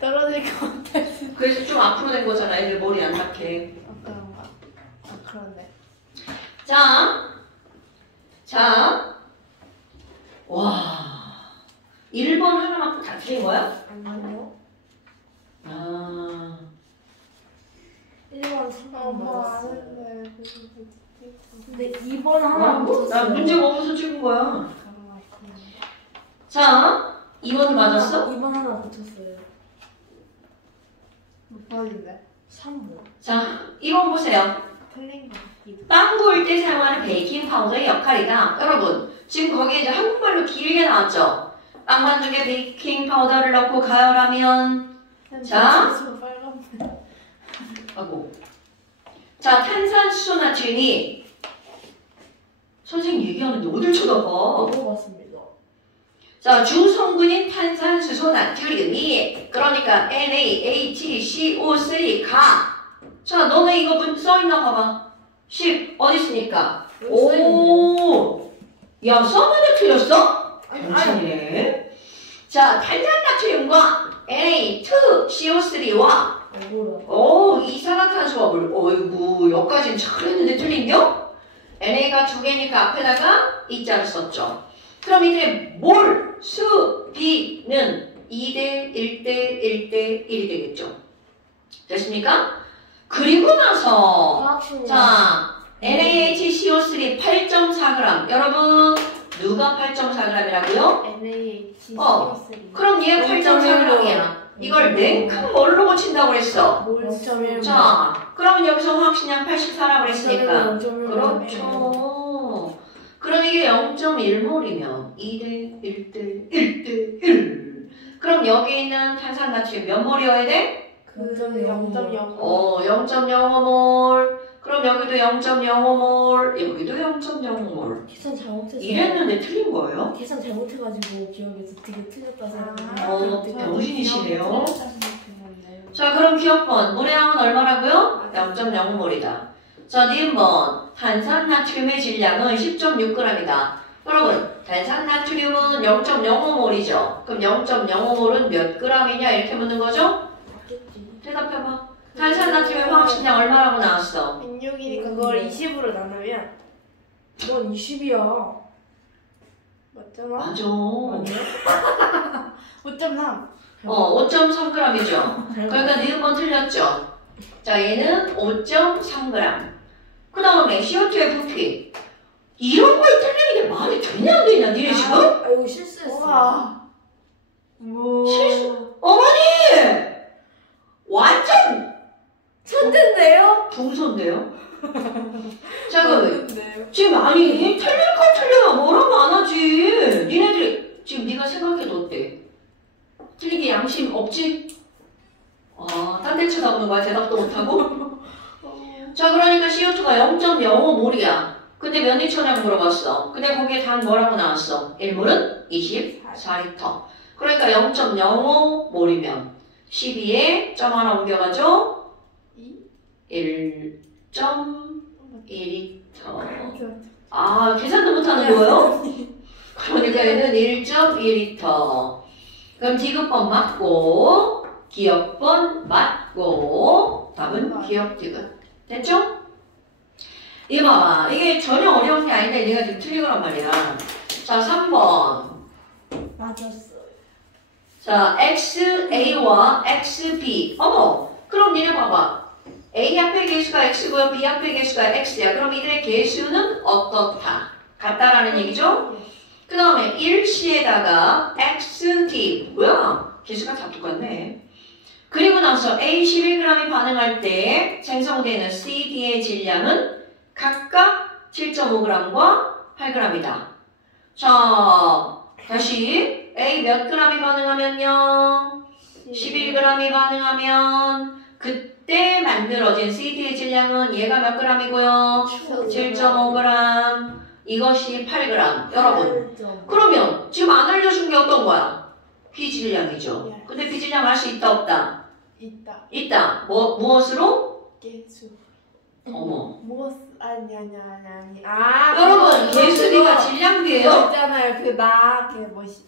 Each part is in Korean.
떨어질 것 같아. 그래서 좀 앞으로 된 거잖아. 애들 머리 안 닿게. 그런가? 그런데. 자. 와. 1번 하나만큼 다 틀린 거야? 아니요. 아. 1번 3번 엄마 맞았어. 안 근데 2번 하나 맞았어. 나 문제가 없어서 찍은 거야. 자, 2번 맞았어? 2번 하나 붙였어요. 몇 번인데? 3번. 자, 2번 보세요. 틀린 거 같기도. 빵 구울 때 사용하는 베이킹 파우더의 역할이다. 여러분, 지금 거기에 이제 한국말로 길게 나왔죠? 빵 반죽에 베이킹 파우더를 넣고 가열하면 자. 하고 자, 탄산수소 나트륨이 선생님 얘기하는데 어딜 쳐다봐? 먹어봤습니다. 자, 주성분인 탄산수소 나트륨이 그러니까 NaHCO3 가. 자, 너네 이거 써있나 봐봐. 10 어디 있으니까? 오, 야, 써는데 틀렸어? 당신이네. 자, 탄산나트륨과 Na2CO3와 오, 이산화탄소와 물. 어이구, 여기까지는 잘했는데 틀린겨? NA가 두 개니까 앞에다가 이자를 썼죠. 그럼 이제 몰, 수, 비는 2대 1대 1대 1이 되겠죠. 됐습니까? 그리고 나서 자, NaHCO3 8.4g. 여러분, 누가 8.4g이라고요? NaHCO3. 그럼 얘 8.4g이야. 이걸 냉큼 뭘로 고친다고 그랬어? 5.1. 자, 그러면 여기서 화학식량 84라고 그랬으니까. 0.1. 그렇죠. 그럼 이게 0.1몰이면 2대 1대 1대 1. 그럼 여기 있는 탄산나트륨 몇 몰이어야 돼? 0.05. 0.05몰. 그럼 여기도 0.05몰. 여기도 0.05몰. 계산 잘못했어요. 이랬는데 틀린 거예요? 계산 잘못해가지고 기억에서 되게 틀렸다 생각했는데. 병신이시네요. 자, 그럼 기억번. 물의 양은 얼마라고요? 0.05몰이다. 자, 니은번. 탄산나트륨의 질량은 10.6g이다. 여러분, 탄산나트륨은 0.05몰이죠. 그럼 0.05몰은 몇 g이냐 이렇게 묻는 거죠? 맞겠지. 대답해봐. 탄산나트륨의 화학식량 얼마라고 나왔어? 106이니까 그걸 20으로 나누면 넌 20이야. 맞잖아? 맞아. 5.3. 5.3g이죠. 그러니까 니은번 틀렸죠. 자, 얘는 5.3g. 그 다음에 CO2의 부피. 이런 거에 틀리는 게 말이 되냐 안 되냐, 니네 지금? 아, 이거 실수했어. 우와. 뭐. 실수? 어머니! 완전 천재인데요? 붕소인데요? 자, 그럼 근데요? 지금 아니, 틀릴 거 틀려야 뭐라고 안 하지. 니네들이 지금 네가 생각해도 어때? 틀리게 양심 없지? 아, 딴 데 쳐다보는 거야, 대답도 못하고? 자, 그러니까 CO2가 0.05몰이야. 근데 몇 리터냐고 물어봤어. 근데 거기에 단 뭐라고 나왔어? 1몰은 24리터. 그러니까 0.05몰이면 12에 점 하나 옮겨가죠? 1.2리터. 아, 계산도 못하는 거예요? 그러니까 얘는 1.2리터. 그럼 디귿번 맞고, 기역번 맞고, 답은 기역 디귿. 됐죠? 이거 봐봐. 이게 전혀 어려운 게 아닌데 네가 지금 틀린 거란 말이야. 자, 3번. 맞았어요. 자, XA와 XB. 어머, 그럼 니네 봐봐. A 앞의 개수가 X고요. B 앞의 개수가 X야. 그럼 이들의 개수는 어떻다? 같다라는 얘기죠? 그 다음에 1C에다가 XD. 뭐야? 개수가 다 똑같네. 그리고 나서 A 11g이 반응할 때 생성되는 CD의 질량은 각각 7.5g과 8g이다. 자, 다시 A 몇 g이 반응하면요? 11g이 반응하면 그때 만들어진 CD의 질량은 얘가 몇 g이고요? 7.5g. 이것이 8g. 여러분, 그러면 지금 안 알려준 게 어떤 거야? 비질량이죠. 근데 비질량 알 수 있다 없다? 있다. 있다. 무엇으로? 개수. 어머. 뭐 아니. 아, 여러분, 그거 개수비가 그거 질량비예요? 있잖아요. 그 뭐지?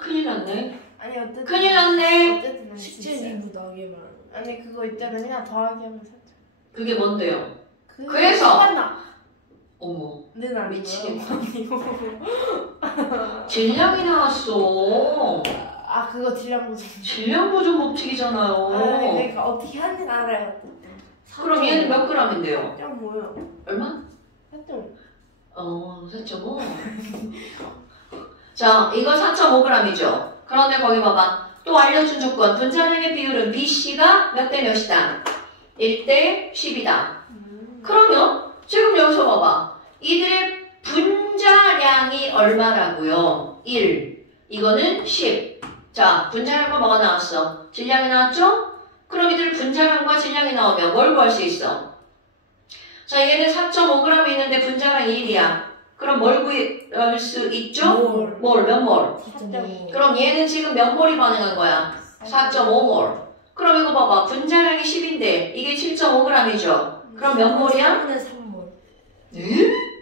큰일 났네. 아니 어쨌든 큰일 났네. 어쨌든 식재 있어요. 리뷰 나게 말하는 거. 아니 그거 있잖아 그냥 더하기 하면 살짝 그게 뭔데요? 그 그래서! 하나 어머, 는 아니고요. 미치겠다. 질량이 나왔어. 아 그거 질량 보정 질량 보존 법칙이잖아요. 그러니까 어떻게 하는지 알아요. 그럼 얘는 몇 g인데요? 좀 뭐요? 얼마? 살짝 4.5. 자, 이거 4.5g이죠. 그런데 거기 봐봐. 또 알려준 조건. 분자량의 비율은 BC가 몇 대 몇이다? 1대 10이다. 그러면 지금 여기서 봐봐. 이들의 분자량이 얼마라고요? 1. 이거는 10. 자, 분자량과 뭐가 나왔어? 질량이 나왔죠? 그럼 이들 분자량과 질량이 나오면 뭘 구할 수 있어? 자, 얘는 4.5g 있는데 분자량이 1이야. 그럼 뭘 구할 수 있죠? 몰, 몇 몰? 4.5. 그럼 얘는 지금 몇 몰이 반응한 거야? 4.5몰. 그럼 이거 봐봐. 분자량이 10인데 이게 7.5g이죠? 그럼 몇 몰이야? 3분의 3몰. 네?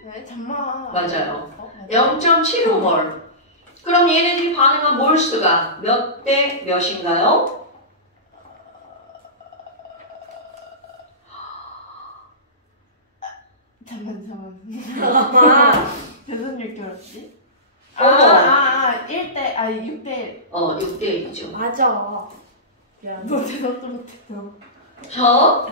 네, 잠만. 맞아요. 맞아. 0.75몰. 그럼 얘네들이 반응한 몰수가 몇 대 몇인가요? 잠만. 무슨 얘기 들었지? 어머. 1대 6대 6대 1이죠. 맞아. 미안. 못해. 자,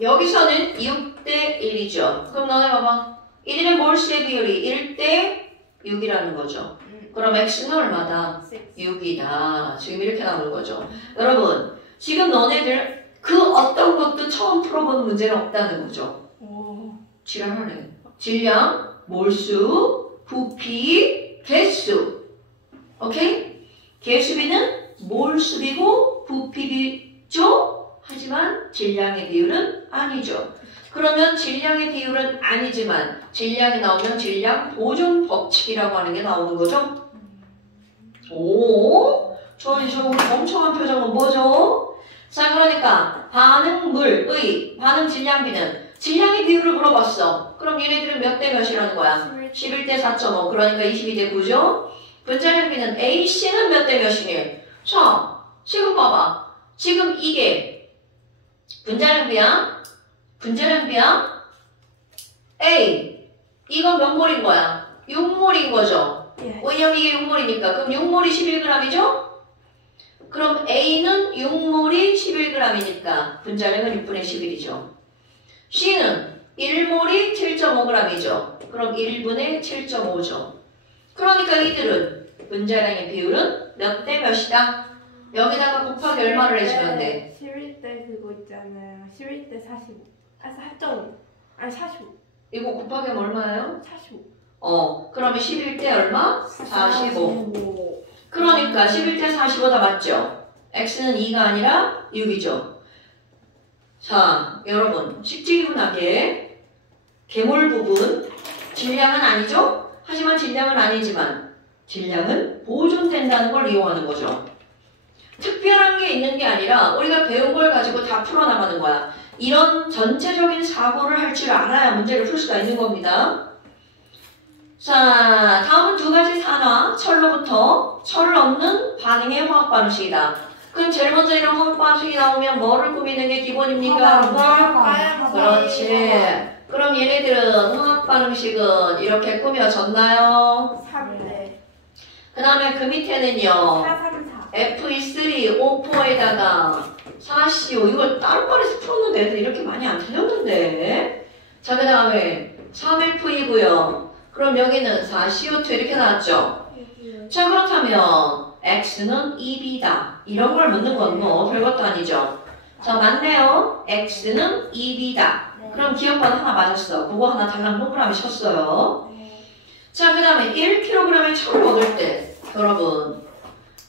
여기서는 6대 1이죠. 그럼 너네 봐봐. 이들의 몰수의 비율이 1대 6이라는 거죠. 그럼 x는 얼마다? 6이다. 지금 이렇게 나오는 거죠. 여러분, 지금 너네들 그 어떤 것도 처음 풀어보는 문제는 없다는 거죠. 오. 지랄하네. 질량, 몰수, 부피, 개수. 오케이? 개수비는 몰수비고 부피비죠? 하지만 질량의 비율은 아니죠. 그러면 질량의 비율은 아니지만 질량이 나오면 질량 보존 법칙이라고 하는 게 나오는 거죠. 오, 저 멍청한 표정은 뭐죠? 자, 그러니까 반응물의 반응 질량비는 질량의 비율을 물어봤어. 그럼 얘네들은 몇 대 몇이라는 거야? 11대 4.5. 그러니까 22대 9죠? 분자량비는 AC는 몇 대 몇이니? 자, 지금 봐봐. 지금 이게 분자량비야? A. 이건 몇 몰인 거야? 6몰인 거죠? 왜냐면 이게 6몰이니까. 그럼 6몰이 11g이죠? 그럼 A는 6몰이 11g이니까 분자량은 6분의 11이죠. C는 1몰이 7.5g이죠. 그럼 1분의 7.5죠. 그러니까 이들은 분자량의 비율은 몇 대 몇이다? 여기다가 곱하기 얼마를 해주면 돼? 11대 그거 있잖아요. 11대 45. 4.5. 아니 45. 이거 곱하기 하면 얼마예요? 45. 그러면 11대 얼마? 45. 그러니까 11대 45다 맞죠? x는 2가 아니라 6이죠. 자, 여러분 식질분하게 계몰 부분 질량은 아니죠? 하지만 질량은 아니지만 질량은 보존된다는 걸 이용하는 거죠. 특별한 게 있는 게 아니라 우리가 배운 걸 가지고 다 풀어나가는 거야. 이런 전체적인 사고를 할 줄 알아야 문제를 풀 수가 있는 겁니다. 자, 다음은 두 가지 산화, 철로부터 철을 얻는 반응의 화학 반응식이다. 그럼 제일 먼저 이런 화학 반응식이 나오면 뭐를 꾸미는 게 기본입니까? 그렇지. 그럼 얘네들은 화학 반응식은 이렇게 꾸며졌나요? 3대. 그 다음에 그 밑에는요. 434. Fe3, O4에다가 4CO. 이걸 따로따로해서 풀었는데 애들 이렇게 많이 안 틀렸는데. 자, 그 다음에 3F이고요. 그럼 여기는 4CO2 이렇게 나왔죠? 자, 그렇다면 X는 2B다. 이런 걸 묻는 건 뭐 별것도 아니죠. 자, 맞네요. X는 2B다. 그럼 기억과는 하나 맞았어. 그거 하나 달랑 동그라미 쳤어요. 자, 그 다음에 1kg의 철을 얻을 때 여러분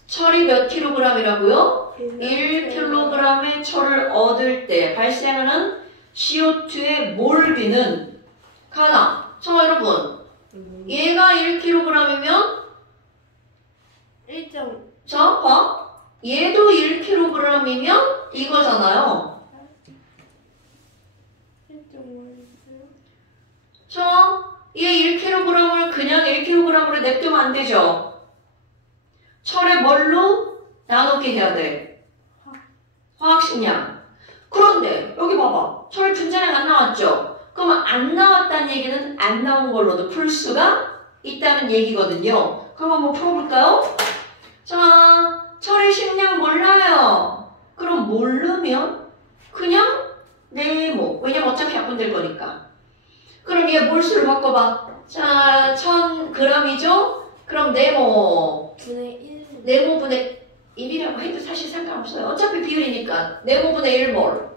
철이 몇 kg이라고요? 1kg의 철을 얻을 때 발생하는 CO2의 몰비는 가나. 자, 여러분 얘가 1kg이면 1점. 자, 봐. 얘도 1kg이면 이거잖아요. 1.5. 자, 얘 1kg을 그냥 1kg으로 냅두면 안 되죠. 철의 뭘로? 나눠놓기 해야 돼. 화학식량. 그런데 여기 봐봐. 철 분자량 안 나왔죠? 그러면 안 나왔다는 얘기는 안 나온 걸로도 풀 수가 있다는 얘기거든요. 그럼 한번 풀어볼까요? 자, 철의 식량 몰라요. 그럼 모르면 그냥 네모. 왜냐면 어차피 약분될 거니까. 그럼 얘 몰수를 바꿔봐. 자, 1000g이죠? 그럼 네모. 분의 1. 네모분의 1이라고 해도 사실 상관없어요. 어차피 비율이니까. 네모분의 1몰.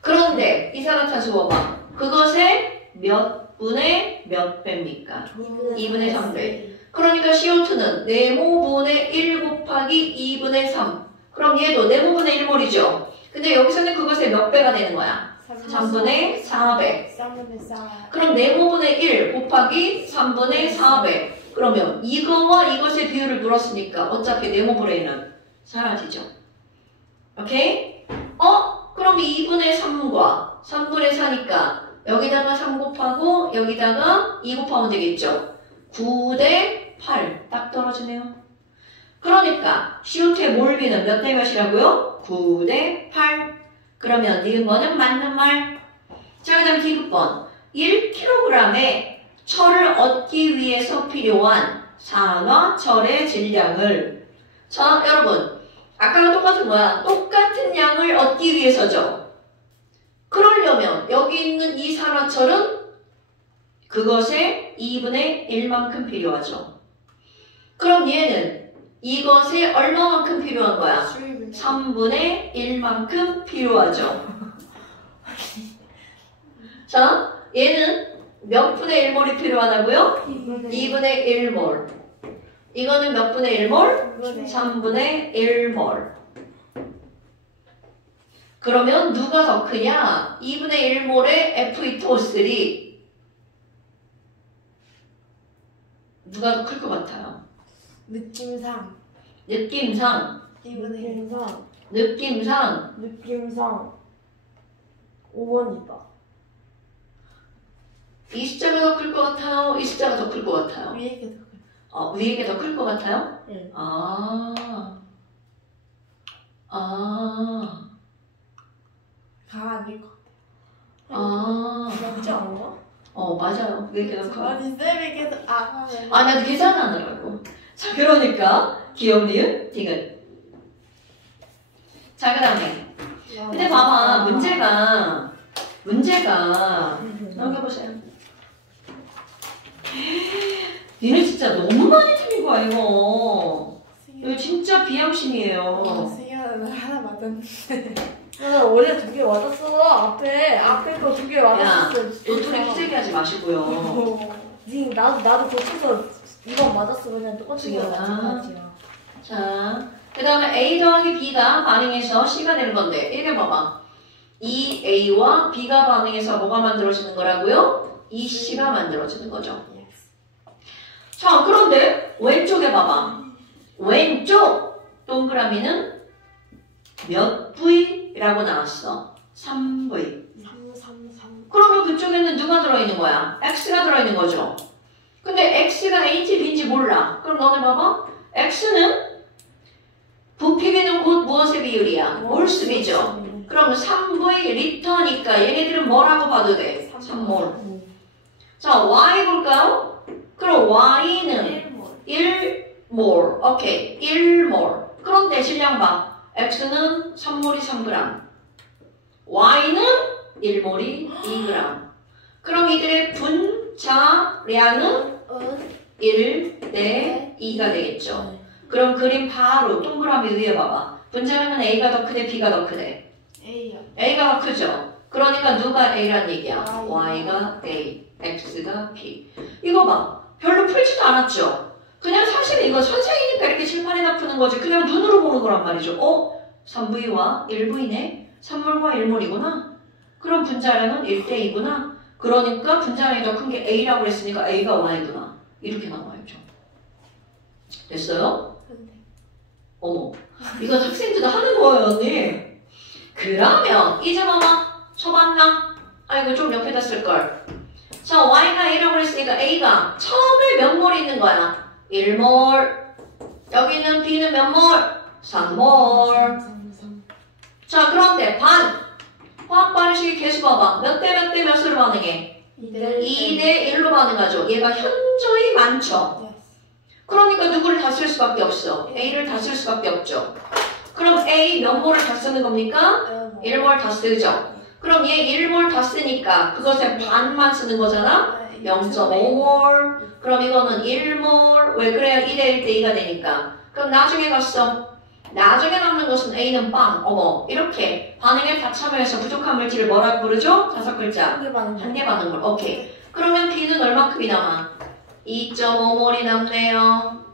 그런데 이산화탄소 봐봐. 그것의 몇 분의 몇 배입니까? 2분의 3배. 그러니까 CO2는 네모분의 1 곱하기 2분의 3. 그럼 얘도 네모분의 1몰이죠. 근데 여기서는 그것의 몇 배가 되는 거야? 3분의 4배. 3분의 4. 그럼 네모분의 1 곱하기 3분의 4배. 그러면 이거와 이것의 비율을 물었으니까 어차피 네모분의 1은 사라지죠. 오케이? 그럼 2분의 3과 3분의 4니까 여기다가 3 곱하고 여기다가 2 곱하면 되겠죠. 9대 8. 딱 떨어지네요. 그러니까 CO2의 몰비는 몇 대 몇이라고요? 9대 8. 그러면 니은번은 맞는 말. 자, 그 다음 디귿번. 1kg의 철을 얻기 위해서 필요한 산화철의 질량을. 자, 여러분. 아까랑 똑같은 거야. 똑같은 양을 얻기 위해서죠. 그러려면 여기 있는 이 산화철은 그것의 2분의 1만큼 필요하죠. 그럼 얘는 이것의 얼마만큼 필요한 거야? 3분의 1만큼 필요하죠. 자, 얘는 몇 분의 1몰이 필요하다고요? 2분의 1몰. 이거는 몇 분의 1몰? 3분의 1몰. 그러면 누가 더 크냐? 2분의 1몰의 F2O3. 누가 더 클 것 같아요? 느낌상. 느낌상. 느낌상 5번이다. 이 숫자가 더 클 것 같아요? 이 숫자가 더 클 것 같아요? 위에 게 더 큰. 위에 게 더 클 것 같아요? 네. 가 아닐 것 같아. 맞지 않아? 맞아요. 위에 게 더 커요. 아니 쌤이 계속 나도 계산하느라고. 자, 그러니까 기억, 니은, 디귿. 자, 그 다음에. 근데 봐봐, 문제가 넘겨보세요. 니네 진짜 너무 많이 틀린 거야, 이거. 이거 진짜 비양심이에요. 승현은 하나 맞았는데. 나 원래 2개 맞았어. 앞에 거 2개 맞았어. 너 둘이 희재기 하지 마시고요. 나도 고쳐서 2번 맞았어. 그냥 똑같은 거 맞아. 자, 그 다음에 A 더하기 B가 반응해서 C가 되는 건데, 이렇게 봐봐. 이 A와 B가 반응해서 뭐가 만들어지는 거라고요? 이 C가 만들어지는 거죠. 자, 그런데 왼쪽에 봐봐. 왼쪽 동그라미는 몇 V라고 나왔어? 3V. 3. 그러면 그쪽에는 누가 들어있는 거야? X가 들어있는 거죠. 근데 X가 A인지 B인지 몰라. 그럼 너네 봐봐. X는 부피비는 곧 무엇의 비율이야? 몰수비죠. 그럼 3V 리터니까 얘네들은 뭐라고 봐도 돼? 3몰. 자, Y 볼까요? 그럼 Y는 1몰. 오케이. 1몰. 그런데 질량 봐. X는 3몰이 3g. Y는 1몰이 2g. 그럼 이들의 분자량은 1대 2가 되겠죠. 그럼 그림 바로 동그라미 위에 봐봐. 분자량은 A가 더 크대, B가 더 크대? A요. A가 더 크죠. 그러니까 누가 A란 얘기야? Y. Y가 A, X가 B. 이거 봐. 별로 풀지도 않았죠? 그냥 사실 이거 선생이니까 이렇게 칠판에다 푸는 거지. 그냥 눈으로 보는 거란 말이죠. 3V와 1V네? 3몰과 1몰이구나? 그럼 분자량은 1대2구나? 그러니까 분자량이 더 큰 게 A라고 했으니까 A가 Y구나. 이렇게 나와야죠. 됐어요? 어머, 이건 학생들도 하는 거예요, 언니. 그러면 이제 봐봐. 쳐봤나? 아이고, 좀 옆에다 쓸걸. 자, Y가 A라고 했으니까 A가 처음에 몇 몰이 있는 거야? 1몰. 여기는 B는 몇 몰? 3몰. 자, 그런데 화학 반응식의 개수 봐봐. 몇 대 몇 대 몇으로 반응해? 2대 1로 반응하죠. 얘가 현저히 많죠. 그러니까 누구를 다 쓸 수밖에 없어. A를 다 쓸 수밖에 없죠. 그럼 A 몇 몰을 다 쓰는 겁니까? 1몰 다 쓰죠. 그럼 얘 1몰 다 쓰니까 그것의 반만 쓰는 거잖아? 0.5몰. 그럼 이거는 1몰. 왜 그래야 2대 1대 2가 되니까. 그럼 나중에 갔어. 나중에 남는 것은 A는 빵. 어머. 이렇게 반응에 다 참여해서 부족한 물질을 뭐라고 부르죠? 5글자. 한 개 반응물. 오케이. 그러면 B는 얼마큼이 남아? 2.5몰이 남네요.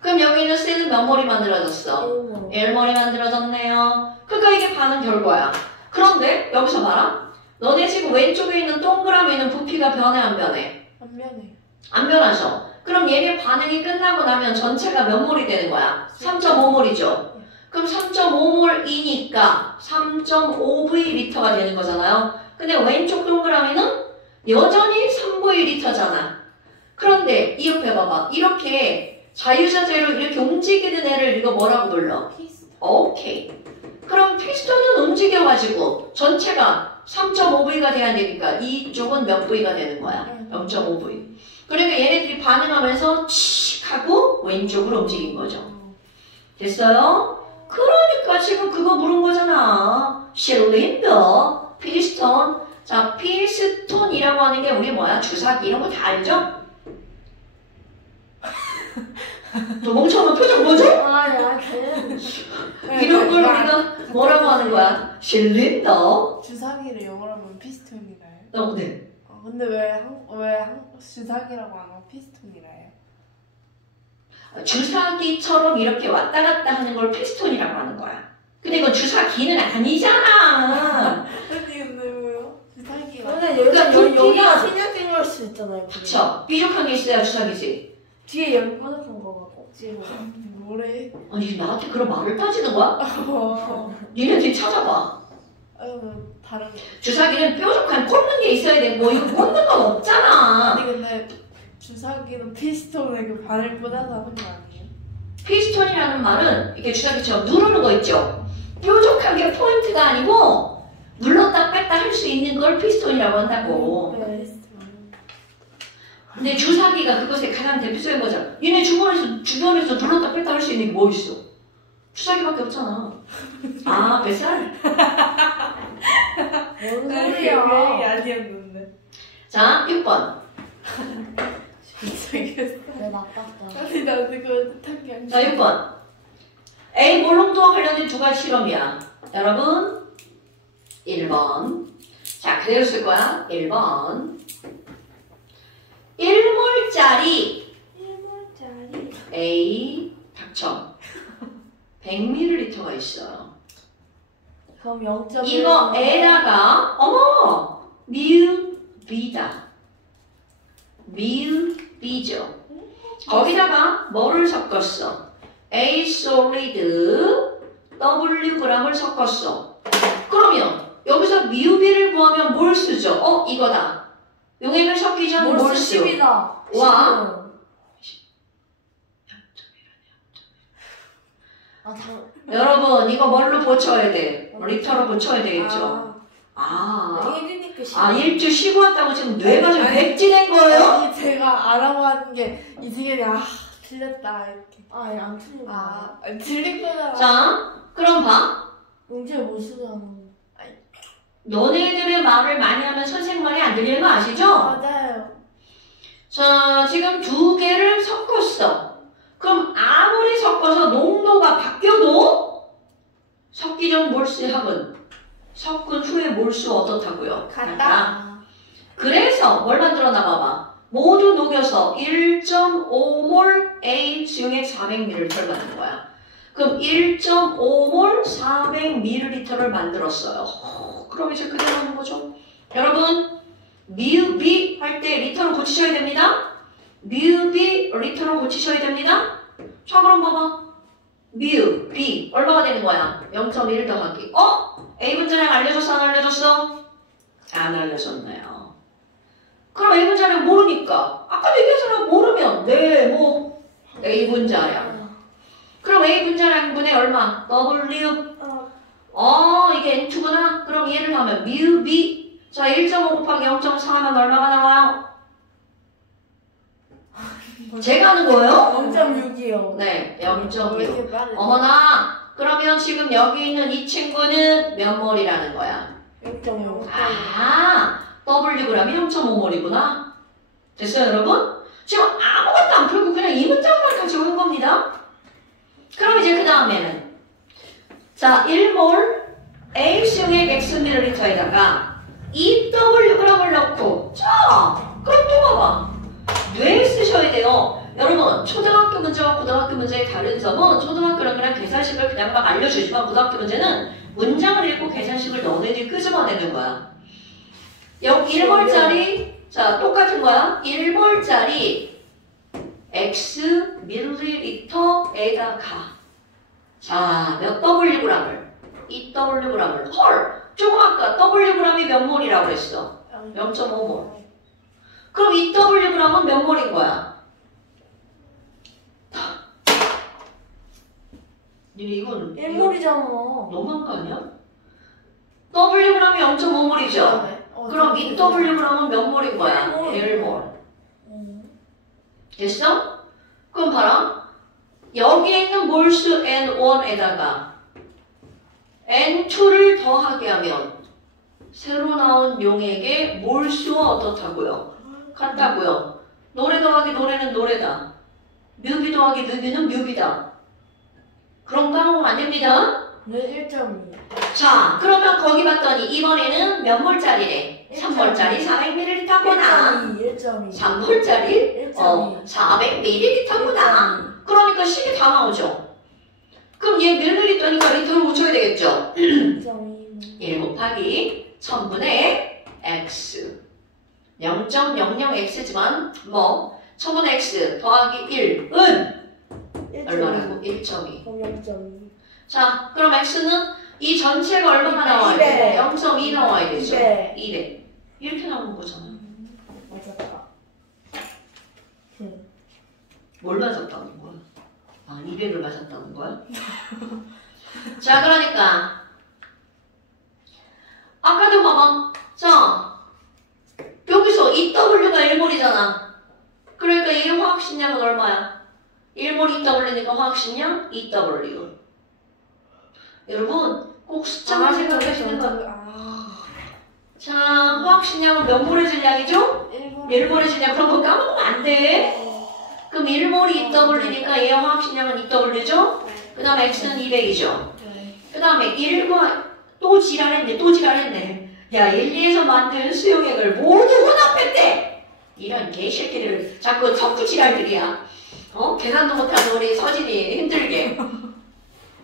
그럼 여기는 C는 몇 몰이 만들어졌어? 1몰이 만들어졌네요. 그러니까 이게 반응 결과야. 그런데 여기서 봐라. 너네 지금 왼쪽에 있는 동그라미는 부피가 변해 안 변해? 안 변해. 안 변하죠. 그럼 얘네 반응이 끝나고 나면 전체가 몇 몰이 되는 거야? 3.5몰이죠. 그럼 3.5몰이니까 3.5v리터가 되는 거잖아요. 근데 왼쪽 동그라미는 여전히 3v리터잖아. 그런데 이 옆에 봐봐. 이렇게 자유자재로 이렇게 움직이는 애를 이거 뭐라고 불러? 오케이. 그럼 피스톤은 움직여가지고 전체가 3.5V가 돼야 되니까 이쪽은 몇 V가 되는 거야? 0.5V. 그러니까 얘네들이 반응하면서 칙 하고 왼쪽으로 움직인 거죠. 됐어요? 그러니까 지금 그거 물은 거잖아. 실린더, 피스톤. 자, 피스톤이라고 하는 게 우리 뭐야? 주사기 이런 거 다 알죠? 저 멍청한 표정 뭐지? 이런 걸 우리가 뭐라고 하는 거야? 실린더. 주사기를 영어로 하면 피스톤이라요? 네. 근데 왜 주사기라고 안 하고 피스톤이라 해요? 주사기처럼 이렇게 왔다 갔다 하는 걸 피스톤이라고 하는 거야. 근데 이건 주사기는 아니잖아. 근데 왜요? 주사기가. 근데 여기가 생략된 걸 수 있잖아요. 그쵸? 삐죽한 게 있어야 주사기지. 뒤에 여기 퍼졌던 거 같고. 뭐래? 아니 나한테 그런 말을 따지는 거야? 니네들이 찾아봐. 다른. 주사기는 뾰족한 꽂는 게 있어야 되고 이거 꽂는 건 없잖아. 아니 근데 주사기는 피스톤을 반을 꽂아서 하는 거 아니에요? 피스톤이라는 말은 이렇게 주사기처럼 누르는 거 있죠? 뾰족한 게 포인트가 아니고 눌렀다 뺐다 할 수 있는 걸 피스톤이라고 한다고. 근데 주사기가 그것의 가장 대표적인 거잖아. 얘네 주변에서 눌렀다 뺐다 할 수 있는 게 뭐 있어? 주사기밖에 없잖아. 아, 뱃살? 뭔 그게 소리야. 아니었는데. 자, 6번. 내 나빴다. 아니 나 그거 뜻한 게 아니야. 자, 6번. A 몰롱도와 관련된 두 가지 실험이야. 여러분, 1번. 자, 그대로 쓸 거야. 1번. 1몰짜리 A 닥쳐 100ml가 있어요. 그럼 0.1. 이거에다가 어머 미음 B다. 미음 B죠. 거기다가 뭐를 섞었어? A solid W g을 섞었어. 그러면 여기서 미음 B를 구하면 뭘 쓰죠? 이거다. 용액을 섞이지 않은 몰수. 10이다. 와. 여러분 이거 뭘로 고쳐야 돼? 리터로 고쳐야 되겠죠? 아 1주 쉬고 왔다고 지금 뇌가 좀 백지된 거예요? 아니 제가 알아고 하는 게 이승현이 틀렸다 이렇게. 안 틀리다. 틀린 거잖아. 자 그럼 봐. 용지를 못 쓰잖아. 너네들의 말을 많이 하면 선생 말이 안 들리는 거 아시죠? 맞아요. 자 지금 두 개를 섞었어. 그럼 아무리 섞어서 농도가 바뀌어도 섞기 전 몰수의 합은 섞은 후의 몰수 어떻다고요? 같다. 그래서 뭘 만들어나 봐봐. 모두 녹여서 1.5몰 A 수용액 400ml를 만든 거야. 그럼 1.5몰 400ml를 만들었어요. 그럼 이제 그대로 하는 거죠. 여러분 미흡이 할 때 리터로 고치셔야 됩니다. 미흡이 리터로 고치셔야 됩니다. 자 그럼 봐봐. 미흡 B 얼마가 되는 거야? 0.1 더하기 A 분자량 알려줬어? 안 알려줬어? 안 알려줬네요. 그럼 A 분자량 모르니까 아까 얘기했잖아. 모르면 A 분자량 그럼 A 분자량 분의 얼마? W. 이게 N2구나? 그럼 얘를 하면 mu B. 자, 1.5 곱하기 0.4 하면 얼마가 나와요? 제가 하는 거예요? 0.6이요. 네, 왜 0.6. 이렇게 빨리? 어머나, 그러면 지금 여기 있는 이 친구는 몇 몰이라는 거야? 0.5. 아, Wg이 0.5몰이구나. 됐어요, 여러분? 지금 아무것도 안 풀고 그냥 이 문장만 가지고 한 겁니다. 그럼 이제 그 다음에는 자, 1몰 A수용액 Xml에다가 2Wg을 넣고 자, 그럼 또 봐봐. 뇌 쓰셔야 돼요. 여러분, 초등학교 문제와 고등학교 문제의 다른 점은 초등학교는 그냥 계산식을 그냥 막 알려주지만 고등학교 문제는 문장을 읽고 계산식을 너네들이 끄집어내는 거야. 여기 1몰짜리 자, 똑같은 거야. 1몰짜리 X 밀리리터에다가 자, 몇 Wg을? 2Wg을. 헐! 조금 아까 Wg이 몇 몰이라고 그랬어? 0.5몰. 그럼 2Wg은 몇 몰인 거야? 이건 1몰이잖아. 너무한 거 아니야? Wg이 0.5몰이죠? 그럼 2Wg은 몇 몰인 거야? 1몰. 됐어? 그럼 봐라. 여기에 있는 몰수 N1에다가 N2를 더하게 하면 새로 나온 용액의 몰수와 어떻다고요? 같다고요. 노래 더하기 노래는 노래다. 뮤비 더하기 뮤비는 뮤비다. 그럼 까먹으면 안 됩니다. 네, 1.2. 자, 그러면 거기 봤더니 이번에는 몇 몰짜리래? 3몰짜리 400ml구나. 1.2. 3몰짜리 1.2. 400ml구나. 그러니까 식이 다 나오죠. 그럼 얘 밀리리터니까 리터를 붙여야 되겠죠. 1.2. 1 곱하기 1000분의 x 0.00x지만 뭐 1000분의 x 더하기 1은 얼마라고? 1.2. 그럼 0.2. 자, 그럼 x는 이 전체가 얼마나 나와야 돼? 0.2 나와야 되죠. 200. 이렇게 나오는 거잖아. 맞았다. 뭘 맞았다는 거야? 아, 200을 맞았다는 거야? 자, 그러니까 아까도 봐봐. 자, 여기서 2W가 1몰이잖아. 그러니까 이 화학식량은 얼마야? 1몰 2W니까 화학식량 2W. 여러분, 꼭 숫자만 생각하시는 거. 자, 화학식량은 몇 몰의 질량이죠? 1몰의 질량. 그런 거 까먹으면 안 돼. 그럼 1몰이 2W니까 얘의 화학식량은 2W죠? 그 다음에 X는 200이죠? 그 다음에 1과 또 지랄했네. 야, 1, 2에서 만든 수용액을 모두 혼합했대! 이런 개새끼들 자꾸 덕후 지랄들이야. 계산도 못하는 우리 서진이 힘들게.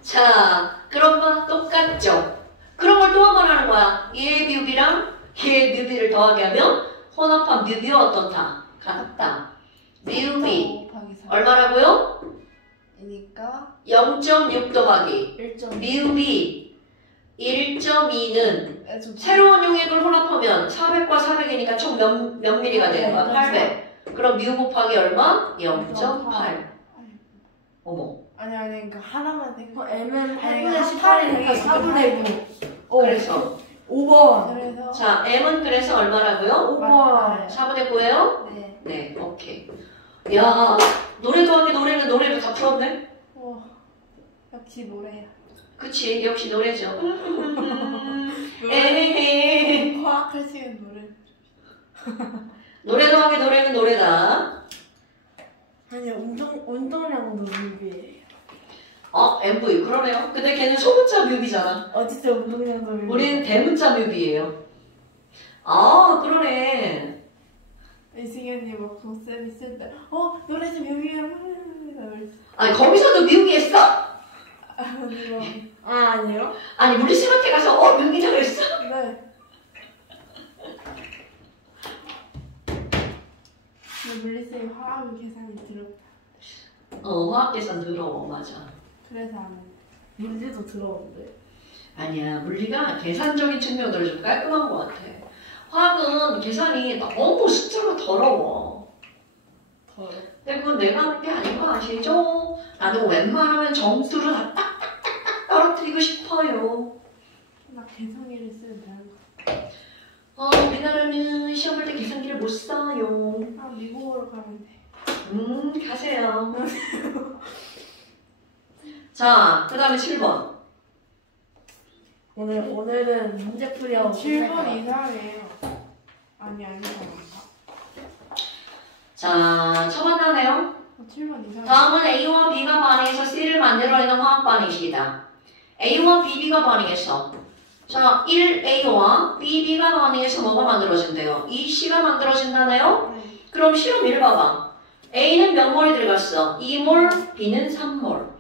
자, 그런 건 똑같죠? 그런 걸 또 한 번 하는 거야. 얘의 뮤비랑 얘의 뮤비를 더하게 하면 혼합한 뮤비와 어떻다? 같다. 뮤비 얼마라고요? 이니까 0.6 더하기 1.2. 뮤비 1.2는 새로운 용액을 혼합하면 400과 400이니까 총 몇 미리가 되는 거야? 800. 그럼 뮤 곱하기 얼마? 0.8. 어머. 아니 그러니까 하나만 생각. M은 아니, 8분의 18이니까 4분의 9. 그래서 5번. 그래서 자, M은 그래서 얼마라고요? 5번. 4분의 9예요? 네. 네, 오케이. 야, 노래 더하기 노래는 노래를 다 풀었네? 역시 노래야. 그치, 역시 노래죠. 에헤헤. 화학할 시간 노래. 노래 더하기 노래는 노래다. 아니, 운동량도 뮤비예요. MV, 그러네요. 근데 걔는 소문자 뮤비잖아. 어디서 운동량도 뮤비? 우린 대문자 뮤비예요. 아, 그러네. 이승현이 막 동쌤 있을 때 노래 좀 유명해. 아니, 거기서도 뮤비했어? 아니요. 아니, 물리쌤한테 가서 뮤비자 그랬어? 네. 근데 물리쌤이 화학 계산이 들었다. 화학 계산 늘어, 맞아. 그래서 안 해. 물리도 들어오는데. 아니야, 물리가 계산적인 측면으로 좀 깔끔한 것 같아. 화학은 계산이 너무 숫자가 더러워. 근데 그건 내가 하는 게 아닌 거 아시죠? 나도 웬만하면 점수를 다 딱딱딱딱 떨어뜨리고 싶어요. 나 계산기를 쓰면 되는 거. 우리나라는 시험 볼 때 계산기를 못 써요. 아 미국으로 가면 돼. 가세요. 자, 그 다음에 7번. 오늘은 문제풀이하고 7번 이상해요. 아니 아닌가. 자, 처음 만나네요. 7번 이상. 다음은 A와 B가 반응해서 C를 만들어내는 화학 반응식이다. A와 BB가 반응해서 자, 1A와 BB가 반응해서 뭐가 만들어진대요? 2C가 만들어진다네요? 네. 그럼 실험 1 봐봐. A는 몇 몰이 들어갔어? 2몰, B는 3몰.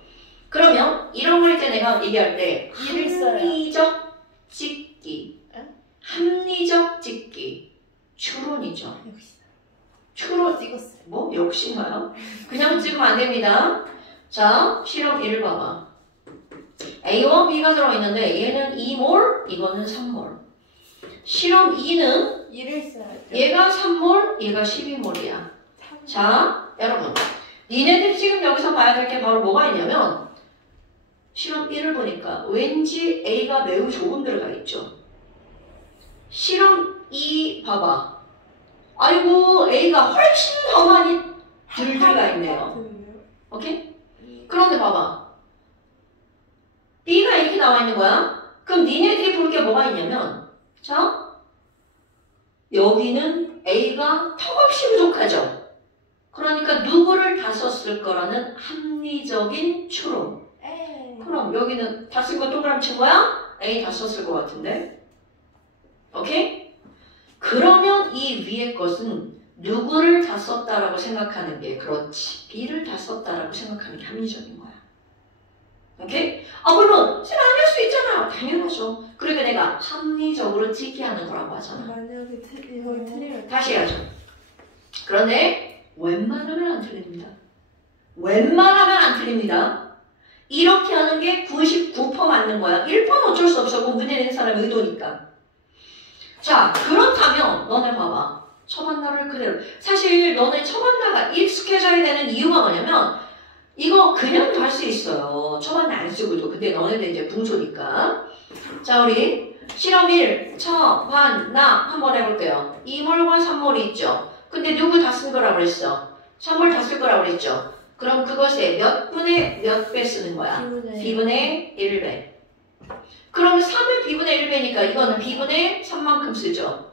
그러면 이런 걸 때 내가 얘기할 때 이를 써요. 합리적 찍기. 에? 합리적 찍기. 추론이죠. 역시. 추론. 찍었어요. 뭐? 역시인가요? 그냥 찍으면 안 됩니다. 자, 실험 1 봐봐. A와 B가 들어있는데 얘는 2몰, 이거는 3몰. 실험 2는 이를 써야죠. 얘가 3몰, 얘가 12몰이야. 자, 여러분. 니네들이 지금 여기서 봐야 될 게 바로 뭐가 있냐면 실험 1을 보니까 왠지 A가 매우 조금 들어가 있죠. 실험 2 봐봐. 아이고, A가 훨씬 더 많이 들 들어가 있네요. 오케이? 그런데 봐봐. B가 이렇게 나와 있는 거야. 그럼 니네들이 볼 게 뭐가 있냐면 자, 여기는 A가 턱없이 부족하죠. 그러니까 누구를 다 썼을 거라는 합리적인 추론. 그럼 여기는 다 쓴 거 동그라미 친 거야? A 다 썼을 것 같은데. 오케이? 그러면 이 위에 것은 누구를 다 썼다라고 생각하는 게 그렇지. B를 다 썼다라고 생각하는 게 합리적인 거야. 오케이? 물론 쌤 아닐 수 있잖아. 당연하죠. 그러니까 내가 합리적으로 찍기 하는 거라고 하잖아. 만약에 여기 틀리면 다시 해야죠. 그런데 웬만하면 안 틀립니다. 웬만하면 안 틀립니다. 이렇게 하는 게 99% 맞는 거야. 1%는 어쩔 수 없어. 문제 내는 사람의 의도니까. 자, 그렇다면 너네 봐봐. 처만나를 그대로. 사실 너네 처만나가 익숙해져야 되는 이유가 뭐냐면 이거 그냥도 할 수 있어요. 처만나 안 쓰고도. 근데 너네들 이제 분소니까. 자, 우리 실험 1, 처만나 한번 해볼게요. 2몰과 3몰이 있죠. 근데 누구 다 쓴 거라고 그랬어? 3몰 다 쓸 거라고 그랬죠. 그럼 그것에 몇 분의 몇 배 쓰는 거야? B분의 1배. 그럼 3을 B분의 1배니까 이거는 B분의 3만큼 쓰죠.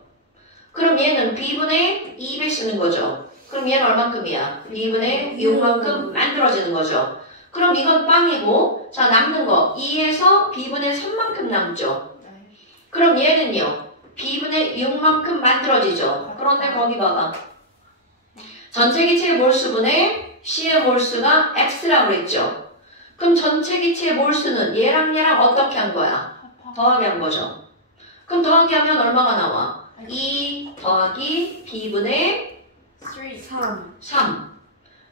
그럼 얘는 B분의 2배 쓰는 거죠. 그럼 얘는 얼만큼이야? B분의 6만큼 만들어지는 거죠. 그럼 이건 빵이고 자, 남는 거 2에서 B분의 3만큼 남죠. 그럼 얘는요. B분의 6만큼 만들어지죠. 그런데 거기 봐봐. 전체 기체의 몰수분의 C의 몰수가 X라고 그랬죠. 그럼 전체 기체의 몰수는 얘랑 어떻게 한 거야? 더하기 한 거죠. 그럼 더하기 하면 얼마가 나와? 2 더하기 B분의 3.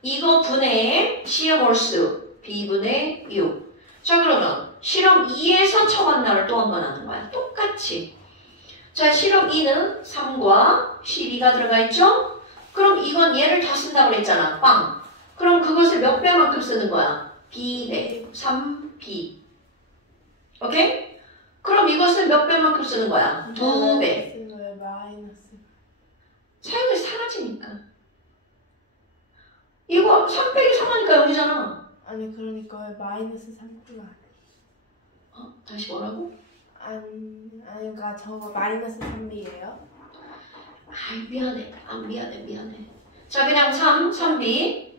이거 분의 C의 몰수 B분의 6. 자, 그러면 실험 2에서 처만나를 또 한 번 하는 거야. 똑같이. 자, 실험 2는 3과 12가 들어가 있죠? 그럼 이건 얘를 다 쓴다고 그랬잖아. 빵. 그럼 그것을 몇 배만큼 쓰는 거야? B배. 3B. 오케이? 그럼 이것을 몇 배만큼 쓰는 거야? 2배. 마이너스. 사용이 사라지니까. 이거 3 빼기 3하니까 0이잖아. 아니 그러니까 왜 마이너스 3가 아니에요? 다시 뭐라고? 아니 그러니까 저거 마이너스 3이에요? 미안해. 미안해. 자, 그냥 3B.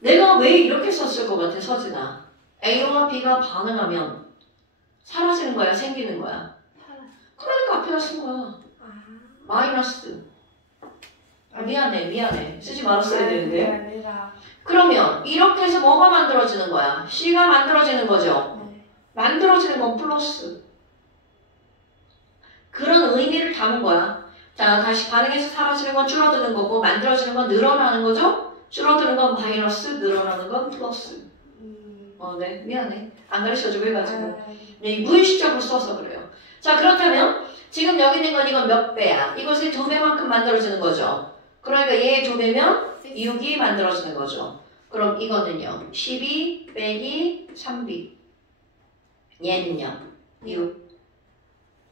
내가 왜 이렇게 썼을 것 같아, 서진아? A와 B가 반응하면 사라지는 거야, 생기는 거야? 그러니까 앞에다 쓴 거야. 마이너스. 미안해. 쓰지 말았어야 되는데. 그러면 이렇게 해서 뭐가 만들어지는 거야? C가 만들어지는 거죠? 네. 만들어지는 건 플러스. 그런 의미를 담은 거야. 자, 다시 반응해서 사라지는 건 줄어드는 거고 만들어지는 건 늘어나는 거죠? 줄어드는 건 마이너스, 늘어나는 건 플러스. 네, 미안해. 안 가르쳐주고 해가지고. 네, 무의식적으로 써서 그래요. 자, 그렇다면 지금 여기 있는 건 이건 몇 배야? 이것이 2배만큼 만들어지는 거죠. 그러니까 얘 2배면 6이 만들어지는 거죠. 그럼 이거는요. 12 빼기 3b. 얘는요. 6.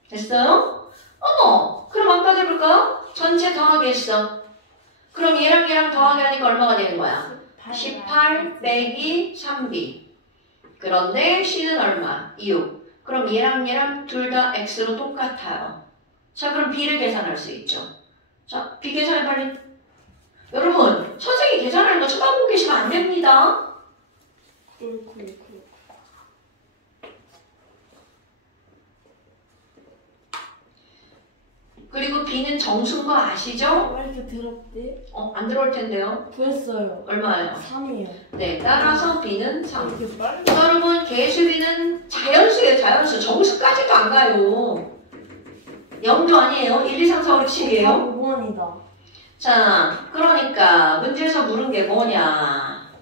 됐어요? 어머! 그럼 아까 해볼까? 전체 더하기 했어. 그럼 얘랑 얘랑 더하기 하니까 얼마가 되는 거야? 18 빼기 3b. 그런데 c는 얼마? 6. 그럼 얘랑 얘랑 둘 다 x로 똑같아요. 자, 그럼 b를 계산할 수 있죠. 자, b 계산해 빨리. 여러분, 선생님이 계산하는 거 쳐다보고 계시면 안 됩니다. 그리고 b는 정수인 거 아시죠? 왜 이렇게 더럽지? 안 들어올 텐데요. 구했어요. 얼마예요? 3이요. 네, 따라서 b는 3. 이렇게 빨리. 여러분, 개수비는 자연수예요, 자연수. 정수까지도 안 가요. 0도 아니에요. 1, 2, 3, 4, 5, 6, 7이에요. 5번이다. 자, 그러니까 문제에서 물은 게 뭐냐?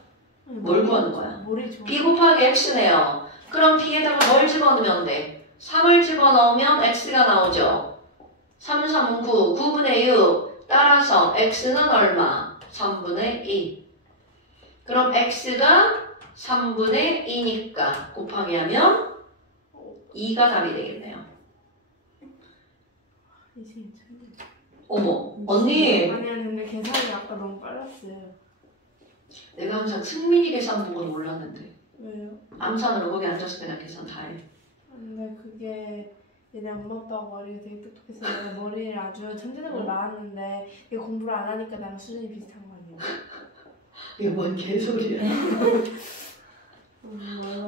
뭘 구하는 거야? 머리 좋아. b 곱하기 x네요. 그럼 b에다가 뭘 집어넣으면 돼? 3을 집어넣으면 x가 나오죠. 3, 3은 9, 9분의 6. 따라서 x는 얼마? 3분의 2. 그럼 x가 3분의 2니까 곱하기 하면 2가 답이 되겠네요. 이승이 천재. 어머, 언니. 아니 근데 계산이 아까 너무 빨랐어요. 내가 항상 승민이 계산 보고 놀랐는데. 왜요? 암산으로 거기 앉았을 때 그냥 계산 다 해. 근데 그게 얘네 엄마 아빠가 머리가 되게 똑똑해서 내가 머리를 아주 천재적으로 나왔는데 이게 공부를 안 하니까 나랑 수준이 비슷한 거 아니에요? 이게 뭔 개소리야.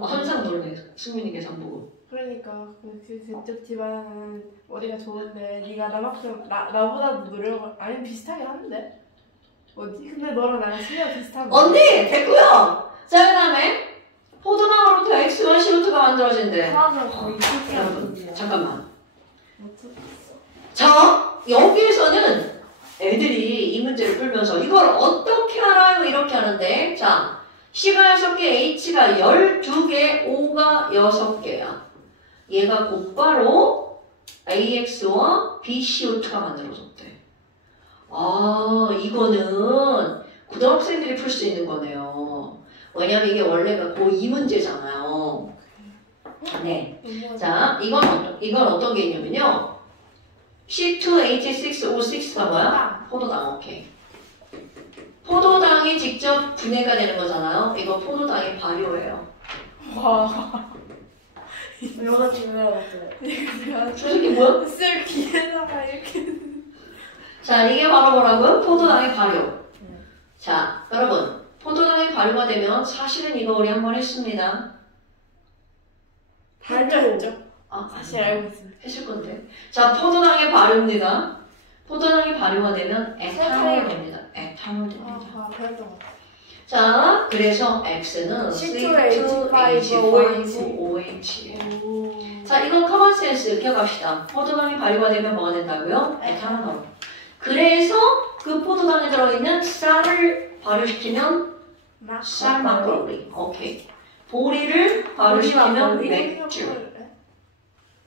항상 놀래. 승민이 계산 보고. 그러니까 그쪽 집안은 머리가 좋은데 네가 나만큼 나보다도 노력을 아니 비슷하게 하는데 뭐지? 근데 너랑 나랑 실력 비슷한 거 언니! 됐고요! 자, 그 다음에 포도당으로부터 X와 C루트가 만들어진대. 하나는 거의 여러분, 실패하거든요. 잠깐만. 어쩌겠어. 자, 여기에서는 애들이 이 문제를 풀면서 이걸 어떻게 알아요? 이렇게 하는데, 자, C가 6개, H가 12개, O가 6개야. 얘가 곧바로 AX와 BCO2가 만들어졌대. 아, 이거는 고등학생들이 풀 수 있는 거네요. 왜냐면 이게 원래가 고2 문제잖아요. 네. 자, 이건 어떤 게 있냐면요. C2H6O6가 뭐야? 포도당, 오케이. 포도당이 직접 분해가 되는 거잖아요. 이거 포도당의 발효예요. 와 여자친구 해봤어요. 내가 저 새끼 뭐야? 쓸 기회다가 이렇게 자, 이게 바로 뭐라고요? 포도당의 발효. 자, 여러분. 포도당이 발효가 되면 사실은 이거 우리 한번 했습니다. 발전했죠? 아, 사실 알고 있습니다. 했을 건데. 자, 포도당의 발효입니다. 포도당이 발효가 되면 에탄올 됩니다. 에탄올 됩니다. 아 그랬던 것 같아. 자, 그래서 X는 C2H5OH. 오. 자, 이건 커먼 센스 기억합시다. 포도당이 발효가 되면 뭐가 된다고요? 에탄올. 그래서 그 포도당에 들어있는 쌀을 발효시키면 쌀 막걸리. 오케이. 보리를 발효시키면 맥주.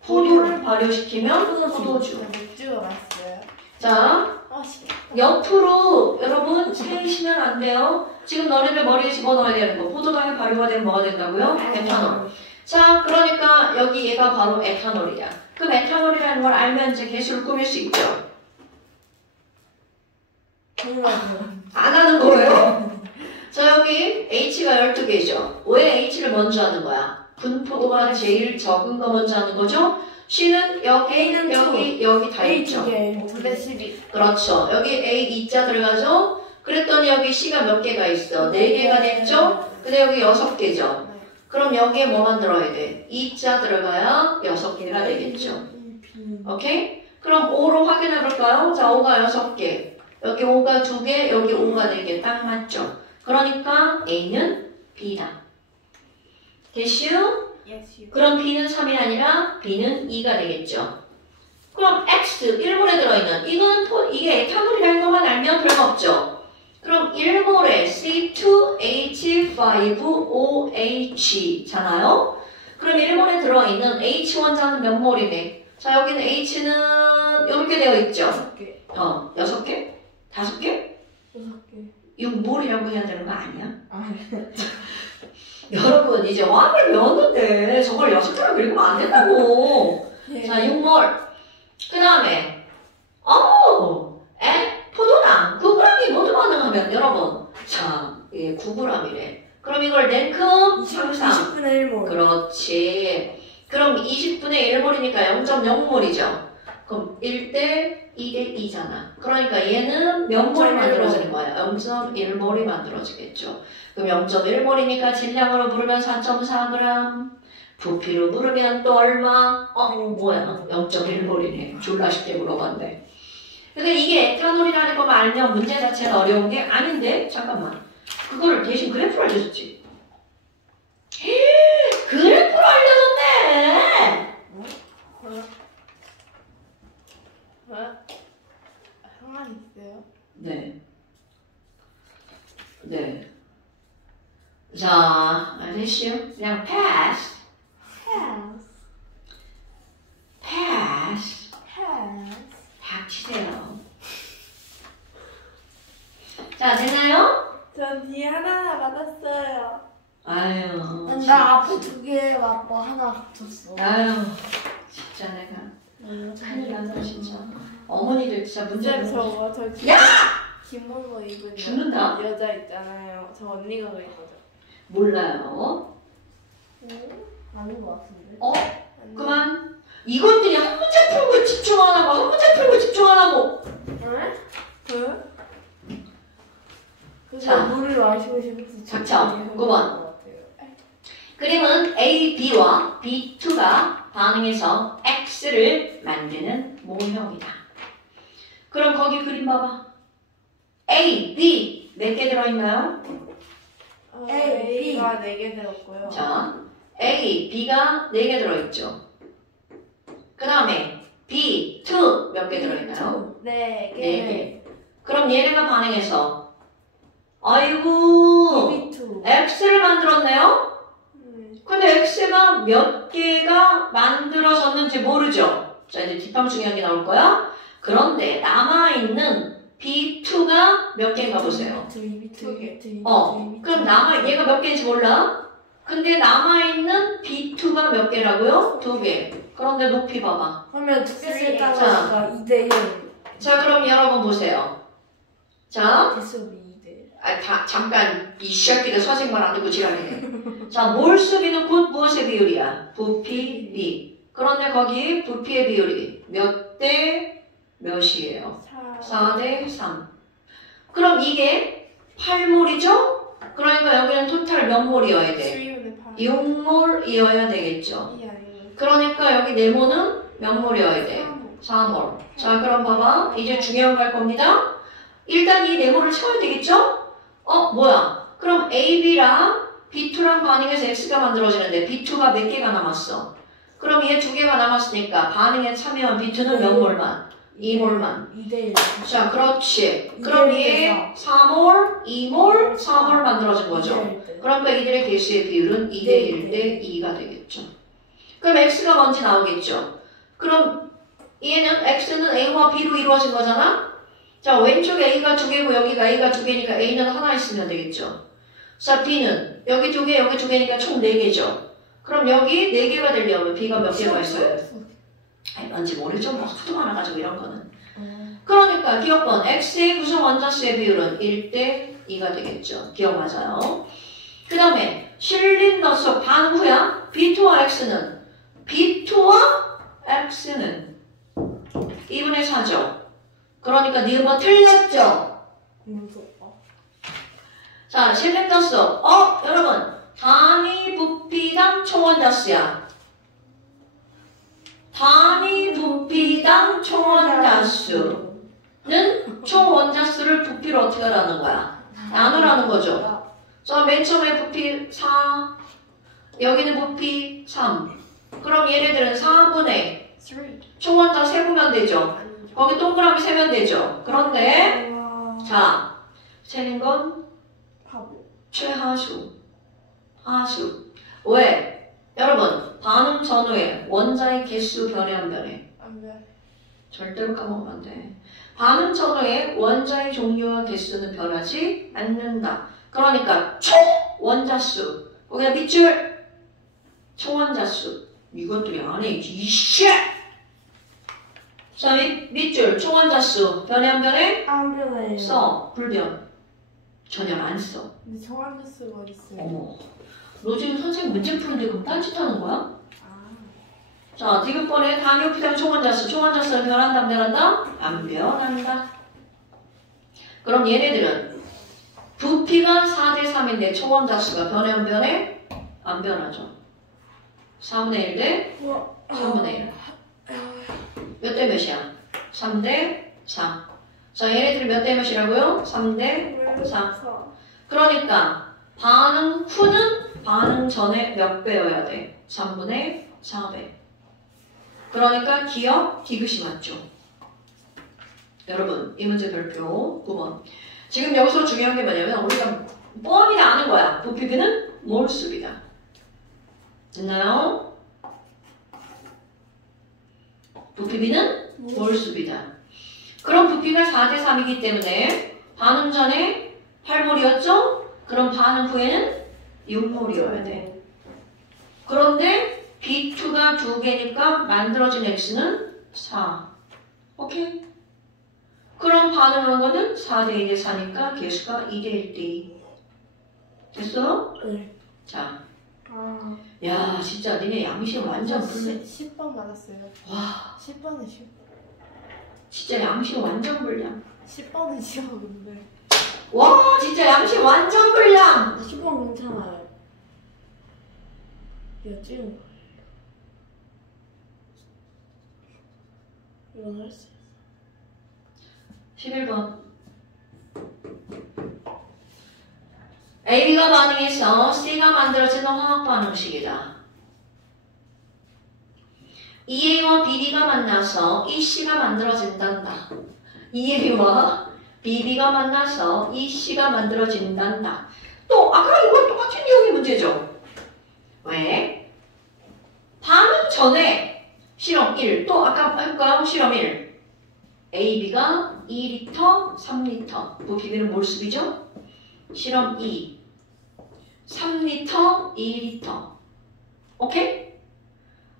포도를 발효시키면 포도주. 맥주가 맛있어요. 자, 맛있겠다. 옆으로 여러분 세시면 안 돼요. 지금 너네들 머리에 집어넣어야 되는 거. 포도당이 발효가 되면 뭐가 된다고요? 에탄올. 자, 그러니까 여기 얘가 바로 에탄올이야. 그럼 에탄올이라는 걸 알면 이제 개수를 꾸밀 수 있죠. 안 하는 거예요? 자, 여기 H가 12개죠. 왜 H를 먼저 하는 거야? 분포도가 제일 적은 거 먼저 하는 거죠? C는 여기 다 있죠. 5분의 12. 그렇죠. 여기 A 2자 들어가죠? 그랬더니 여기 C가 몇 개가 있어? 4개가 됐죠? 근데 여기 6개죠. 그럼 여기에 뭐 만들어야 돼? 2자 들어가야 6개가 되겠죠. 오케이? 그럼 5로 확인해 볼까요? 자, 5가 6개. 여기 5가 2개, 여기 5가 4개. 딱 맞죠? 그러니까 A는 B다. 됐슈? 그럼 B는 3이 아니라 B는 2가 되겠죠. 그럼 X, 1몰에 들어있는 이게 에탄올이라는 것만 알면 별거없죠. 그럼 1몰에 C2H5OH잖아요. 그럼 1몰에 들어있는 H 원자는 몇 몰이네? 자, 여기는 H는 이렇게 되어 있죠. 6개. 6개? 5개? 6개. 6몰이라고 해야 되는 거 아니야? 아, 여러분 이제 화학을 배웠는데 저걸 6개로 그리면 안 된다고. 네. 자 6몰. 그 다음에 포도당 9g이 모두 반응하면 여러분 자 이게 9g이래. 그럼 이걸 냉큼 상상. 20분의 1몰. 그렇지. 그럼 20분의 1몰이니까 0.0몰이죠. 그럼 1대 2대 2잖아. 그러니까 얘는 몇 몰이 0.1몰. 만들어지는 거야? 0.1몰이 만들어지겠죠. 그럼 0.1몰이니까 질량으로 부르면 4.4g. 부피로 부르면 또 얼마? 뭐야? 0.1몰이네. 졸라 쉽게 물어봤네. 근데 이게 에탄올이라는 것만 알면 문제 자체는 어려운 게 아닌데? 잠깐만. 그거를 대신 그래프로 알려줬지. 그래프로 알려줬네! 상관이 있어요? 네. 네. 자, 됐슈? 그냥 pass. pass. 닥치세요. 자, 됐나요? 전 뒤에 하나 받았어요. 아유. 나 앞에 2개 맞고 하나 줬어. 아유. 진짜 내가. 큰일 난다, 진짜. 어머니들 진짜 문제 진짜 저 야! 기모노 입은 죽는다? 여자 있잖아요. 저 언니가 그랬거든. 몰라요. 아닌 것 같은데. 그만. 이것들이 한 문제 푸는 거 집중 안 하고, 한 문제 푸는 거 집중 안 하고. 응? 자, 물을 마시고 싶어서 닥쳐. 9번. 그림은 A, B와 B2가 반응해서 X를 만드는 모형이다. 그럼 거기 그림 봐봐. A, B 몇 개 들어있나요? A가 4개 들었고요. 자, A, B가 4개 들어있죠. 그 다음에 B2 몇 개 들어있나요? 4개. 4개. 그럼 얘네가 반응해서 아이고 B2. X를 만들었네요? 근데 X가 몇 개가 만들어졌는지 모르죠? 자, 이제 뒷방 중요한 게 나올 거야. 그런데 남아있는 B2가 몇 개인가 보세요. B2. 그럼 얘가 몇 개인지 몰라? 근데 남아있는 B2가 몇 개라고요? 2개. 그런데 높이 봐봐. 그러면 2개 쓸까 자. 보니까 2대1. 자, 그럼 여러분 보세요. 자, 개수비 2대1. 잠깐 이 새끼들 선생님 말 안 듣고 지랄이네. 자, 몰수비는 곧 무엇의 비율이야? 부피, 비. 그런데 거기 부피의 비율이 몇 대 몇이에요? 4 대 3. 그럼 이게 8몰이죠? 그러니까 여기는 토탈 몇 몰이어야 돼? 6몰이어야 되겠죠. 그러니까 여기 네모는 몇 몰이어야 돼? 4몰. 자, 그럼 봐봐. 이제 중요한 거 할 겁니다. 일단 이 네모를 채워야 되겠죠? 뭐야? 그럼 A, B랑 B2랑 반응해서 X가 만들어지는데 B2가 몇 개가 남았어? 그럼 얘 2개가 남았으니까 반응에 참여한 B2는 몇 몰만? 2몰만. 2대1. 자, 그렇지. 그럼 얘 4몰, 2몰, 4몰 만들어진 거죠. 그러니까 이들의 개수의 비율은 2대1 대 2가 되겠죠. 그럼 X가 뭔지 나오겠죠. 그럼 얘는 X는 A와 B로 이루어진 거잖아? 자, 왼쪽에 A가 2개고 여기가 A가 2개니까 A는 하나 있으면 되겠죠. 자, B는 여기 2개, 여기 2개니까 총 4개죠. 그럼 여기 4개가 되려면 B가 몇 개가 있어요? 아니, 뭔지 모르죠. 뭐 하도 많아가지고 이런 거는. 그러니까 기억번 X의 구성 원자수의 비율은 1대 2가 되겠죠. 기억 맞아요. 그 다음에 실린 녀석 반후야. B2와 X는 B2와 X는 2분의 4죠. 그러니까 니은번 틀렸죠. 자, 실린 녀석. 여러분 단위 부피당 총원자수야. 단위 부피당 총원자수는 총원자수를 부피로 어떻게 하라는 거야? 나누라는 거죠. 자, 맨 처음에 부피 4, 여기는 부피 3. 그럼 얘네들은 4분의 총원자 세보면 되죠. 거기 동그라미 세면 되죠. 그런데 자, 세는 건 최하수, 하수. 왜? 여러분, 반응 전후에 원자의 개수 변해 안 변해? 안 돼. 절대로 까먹으면 안 돼. 반응 전후의 원자의 종류와 개수는 변하지 않는다. 그러니까 총 원자수. 거기다 밑줄 총 원자수. 이것들이 안에 있지. 이씨! 자, 밑줄 총 원자수. 변해 안 변해? 안 변해요. 써. 불변. 전혀 안 써. 근데 정한 수가 있어요. 어머. 너 지금 선생님 문제 푸는데 그럼 딴짓하는 거야? 아. 자, 디귿번에 단위 피당 총원자수. 총원자수는 변한다 안 변한다? 안 변한다. 그럼 얘네들은 부피가 4대 3인데 총원자수가 변해 안 변해? 안 변하죠. 4분의 1 대 3분의 1. 몇 대 몇이야? 3대 4. 자, 얘네들이 몇 대 몇이라고요? 3대 4. 그러니까 반응 후는 반응 전에 몇 배여야 돼? 3분의 4배. 그러니까 기억, 디귿이 맞죠? 여러분, 이 문제 별표 9번. 지금 여기서 중요한 게 뭐냐면 우리가 뻔히 아는 거야. 부피비는 몰수비다. 됐나요? 부피비는 몰수비다. 그럼 부피가 4대 3이기 때문에 반응 전에 8몰이었죠? 그럼 반응 후에는 6몰이어야 돼. 그런데 B2가 2개니까 만들어진 X는 4. 오케이? 그럼 반응한 거는 4대 1대 4니까 개수가 2대 1대 2. 됐어? 네. 자, 아. 야 진짜 니네 양심 완전 불네. 10번 맞았어요. 와 10번은 쉬워. 진짜 양심 완전 불량. 10번은 쉬워 근데. 와 진짜 양심 완전 불량. 10번 괜찮아요. 이거 찍은 거. 이건 할 수 있어. 11번. AB가 반응해서 C가 만들어지는 화학 반응식이다. EA와 BB가 만나서 EC가 만들어진단다. EA와 BB가 만나서 EC가 만들어진단다. 또 아까 이거 똑같은 내용의 문제죠. 왜? 반응 전에 실험 1, 또 아까 할까요? 실험 1. AB가 2리터, 3리터. 부피비는 몰수비죠? 실험 2. 3리터, 2리터. 오케이?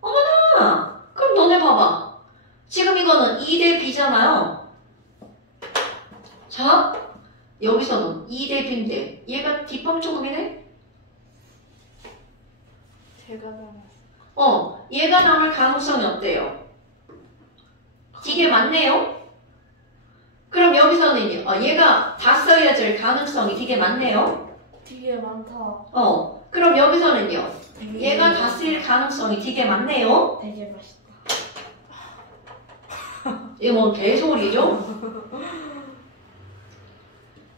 어머나! 그럼 너네 봐봐. 지금 이거는 2대 B잖아요. 자, 여기서는 2대 B인데 얘가 뒷방 조금이네? 제가 남았어. 얘가 남을 가능성이 어때요? 되게 많네요? 그럼 여기서는요, 얘가 다 써야 될 가능성이 되게 많네요? 되게 많다. 그럼 여기서는요, 얘가 다 쓰일 가능성이 되게 많네요? 되게 맛있다. 이거 뭐 개소리죠?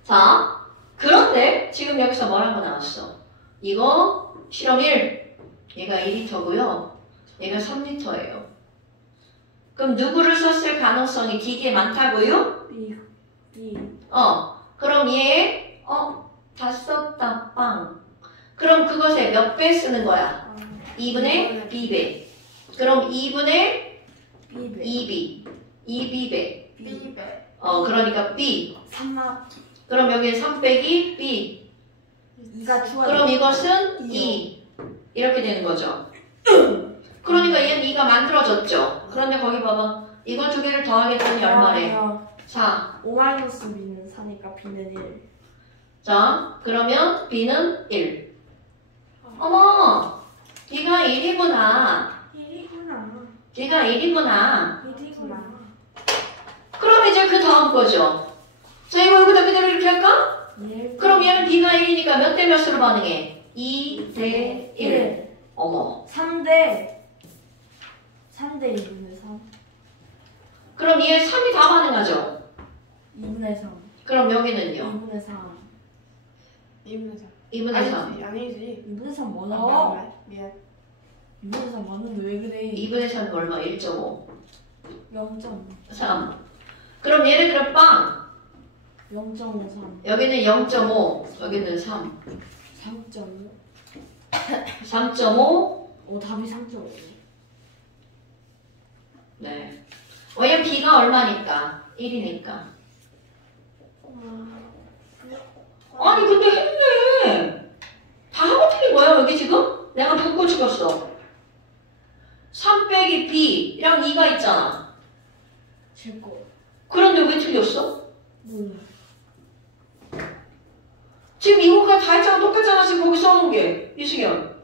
자, 그런데 지금 여기서 뭐라고 나왔어? 이거 실험 1, 얘가 2리터고요. 얘가 3리터예요. 그럼 누구를 썼을 가능성이 되게 많다고요? B. 그럼 얘, 다 썼다, 빵. 그럼 그것에 몇 배 쓰는 거야? 2분의 B배. 그럼 2분의 B배. 2B. 2B배. B배. 그러니까 B. 3만. 그럼 여기에 3 빼기 B. 2가 추가. 그럼 이것은 2. 이렇게 되는 거죠. 그러니까 얘는 2가 만들어졌죠. 그런데 거기 봐봐. 이거 두 개를 더하겠더니 얼마래? 4. 5-B는 4니까 B는 1. 자, 그러면 B는 1. 어머! B가 1이구나. 1이구나. B가 1이구나. 1이구나. 그럼 이제 그 다음 거죠. 자, 이거 여기다 그대로 이렇게 할까? 그럼 얘는 B가 1이니까 몇 대 몇으로 반응해? 2 대 1. 어머. 3대 2분의 3. 그럼 얘 3이 다 반응하죠? 2분의 3. 그럼 여기는요? 2분의 3. 2분의 3. 2분의 3. 아니지. 아니지. 2분의 3 아, 뭐야? 미안. 2분의 3 맞는데 왜 그래? 2분의 3은 얼마? 1.5. 0.5. 3. 그럼 얘네들은 빵. 0.53. 여기는 0.5. 여기는 3. 3.5. 3.5. 답이 3.5. 네. 얘 B가 얼마니까? 1이니까. 아니 근데 했네. 다 하고 틀린 거야 여기 지금? 내가 누구 찍었어? 3 빼기 B랑 2가 있잖아. 제 거. 그런데 왜 틀렸어? 몰라. 지금 이거까지 다 했잖아. 똑같잖아 지금 거기 써놓은 게. 이승현.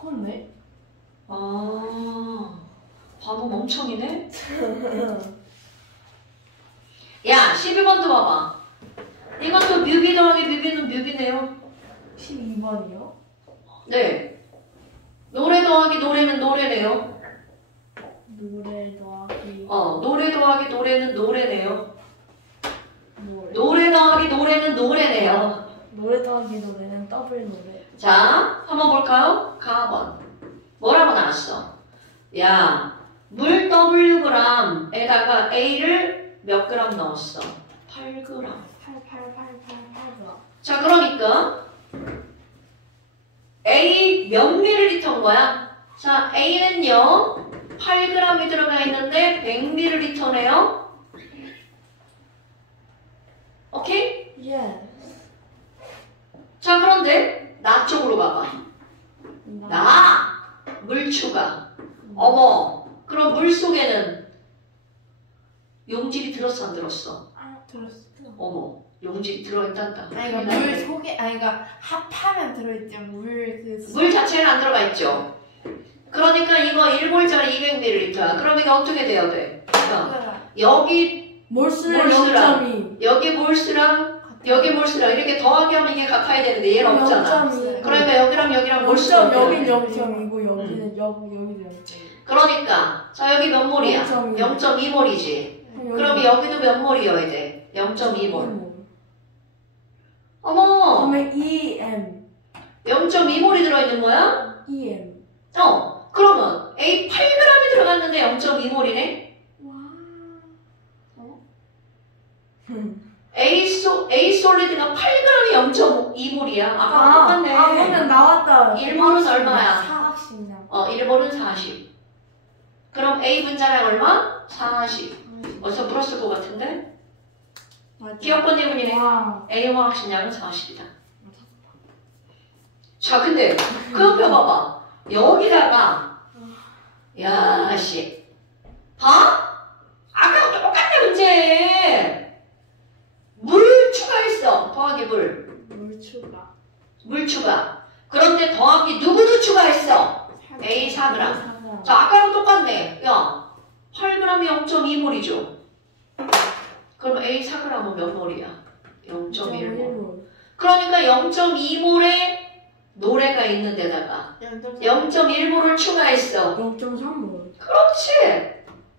그렇네. 아 바보 멍청이네. 야 12번도 봐봐. 이것도 뮤비 더하기 뮤비는 뮤비네요. 12번이요? 네. 노래 더하기 노래는 노래네요. 노래 더하기 노래 더하기 노래는 노래네요. 노래. 노래 더하기 노래는 노래네요. 노래 더하기 노래는 더블 노래. 자, 한번 볼까요? 가번. 뭐라고 나왔어? 야, 물 Wg에다가 A를 몇 그램 넣었어? 8g. 8. 자, 그러니까 A 몇 밀리리터인 거야? 자, A는요 8g이 들어가 있는데 100ml네요. 오케이? 예. 자, 그런데 나 쪽으로 가봐. 나 물 추가. 어머, 그럼 물 속에는 용질이 들었어 안 들었어? 들었어. 어머, 용질이 들어있단다. 아니 그러니까 물 속에 아니 그러니까 합하면 들어있죠. 물 자체는 안 들어가 있죠. 그러니까 이거 1몰짜리 200ml야. 그럼 이게 어떻게 돼야 돼? 자, 여기 몰수는 몰수랑 0.2. 여기 몰수랑 여기 몰수랑 이렇게 더하기 하면 이게 같아야 되는데 얘는 없잖아. 0.2. 그러니까 여기랑 여기랑 몰수가 여긴 없잖아. 0.2고 여기는 여기도 0.2. 그러니까 자 여기 몇 몰이야? 0.2. 0.2몰이지. 그럼 여기도 몇 몰이어야 돼? 0.2몰. 어머, 그러면 EM. 0.2몰이 들어있는 거야? EM. 그러면 A 8g이 들어갔는데 0.2몰이네? A 솔리드가 8g이 0.2몰이야. 아까 똑같네. 그러면 나왔다. 1몰은 얼마야? 사각식량. 1몰은 40. 그럼 A 분자량 얼마? 40. 어디서 물었을 것 같은데? 기억권 예분이네. 와. A 화학식량은 40이다. 자, 근데 그 옆에 봐봐. 여기다가 야, 씨. 봐? 아까랑 똑같네, 문제. 물 추가했어. 더하기 물. 물 추가. 물 추가. 그런데 더하기 누구도 추가했어? A 4g. 자, 아까랑 똑같네. 야, 8g이 0.2몰이죠. 그럼 A 4g은 몇 몰이야? 0.1몰. 그러니까 0.2몰에 노래가 있는 데다가 0.1몰을 추가했어. 0.3몰. 그렇지.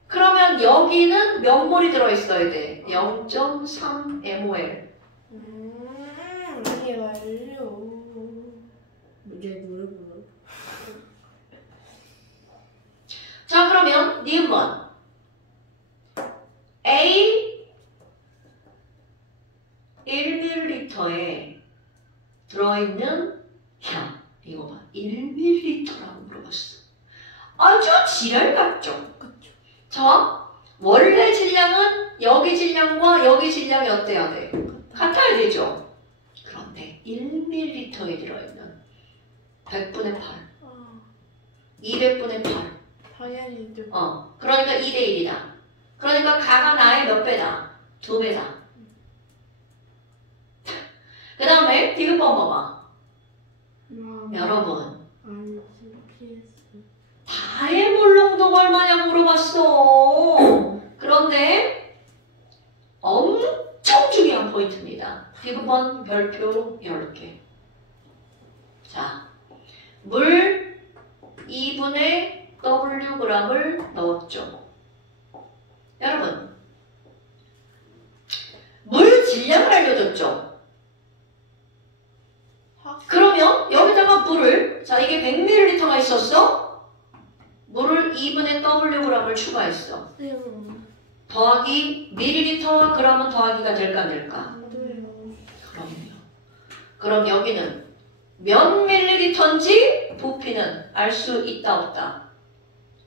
그러면 여기는 몇 몰이 들어있어야 돼? 0.3mol. 이게 완료. 이제 노래 불러. 자, 그러면 니은번 A 1ml에 들어있는 야, 이거 봐. 1ml라고 물어봤어. 아주 지랄 같죠? 자, 원래 질량은 여기 질량과 여기 질량이 어때야 돼? 같아야 되죠? 그런데 1ml에 들어있는 100분의 8, 200분의 8. 당연히죠. 그러니까 2대1이다. 그러니까 가가 나의 몇 배다? 2배다. 그 다음에 디귿번 봐봐. 여러분, 다의 몰농도가 얼마냐고 물어봤어. 그런데 엄청 중요한 포인트입니다. 디귿번 별표 10개. 자, 물 2분의 Wg을 넣었죠. 여러분, 물 질량을 알려줬죠. 그러면 여기다가 물을, 자 이게 100ml가 있었어? 물을 2분의 Wg을 추가했어. 더하기 밀리리터와 g은 더하기가 될까 안 될까? 그럼요. 그럼 여기는 몇 밀리리터인지 부피는 알 수 있다 없다?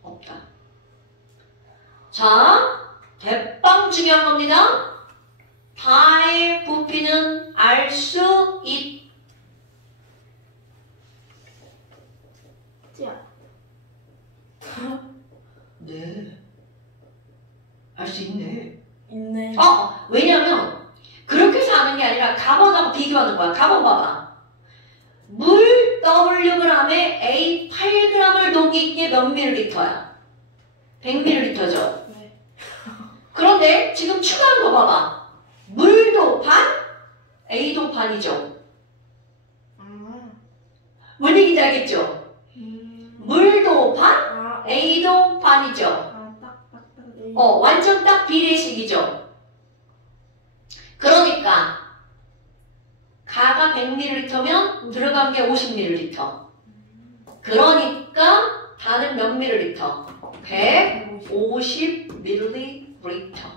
없다. 자, 대빵 중요한 겁니다. 다의 부피는 알 수 있. 찌야. 네. 알 수 있네. 있네. 왜냐면 그렇게 해서 아는 게 아니라 가번하고 비교하는 거야. 가번 봐봐. 물 Wg에 A 8g을 녹인 게 몇 ml야? 100ml죠. 네. 그런데 지금 추가한 거 봐봐. 물도 반, A도 반이죠. 뭔 얘기인지 알겠죠? 물도 반, A도 반이죠. 완전 딱 비례식이죠. 그러니까 가가 100ml면 들어간 게 50ml. 그러니까 다는 몇 ml? 150ml.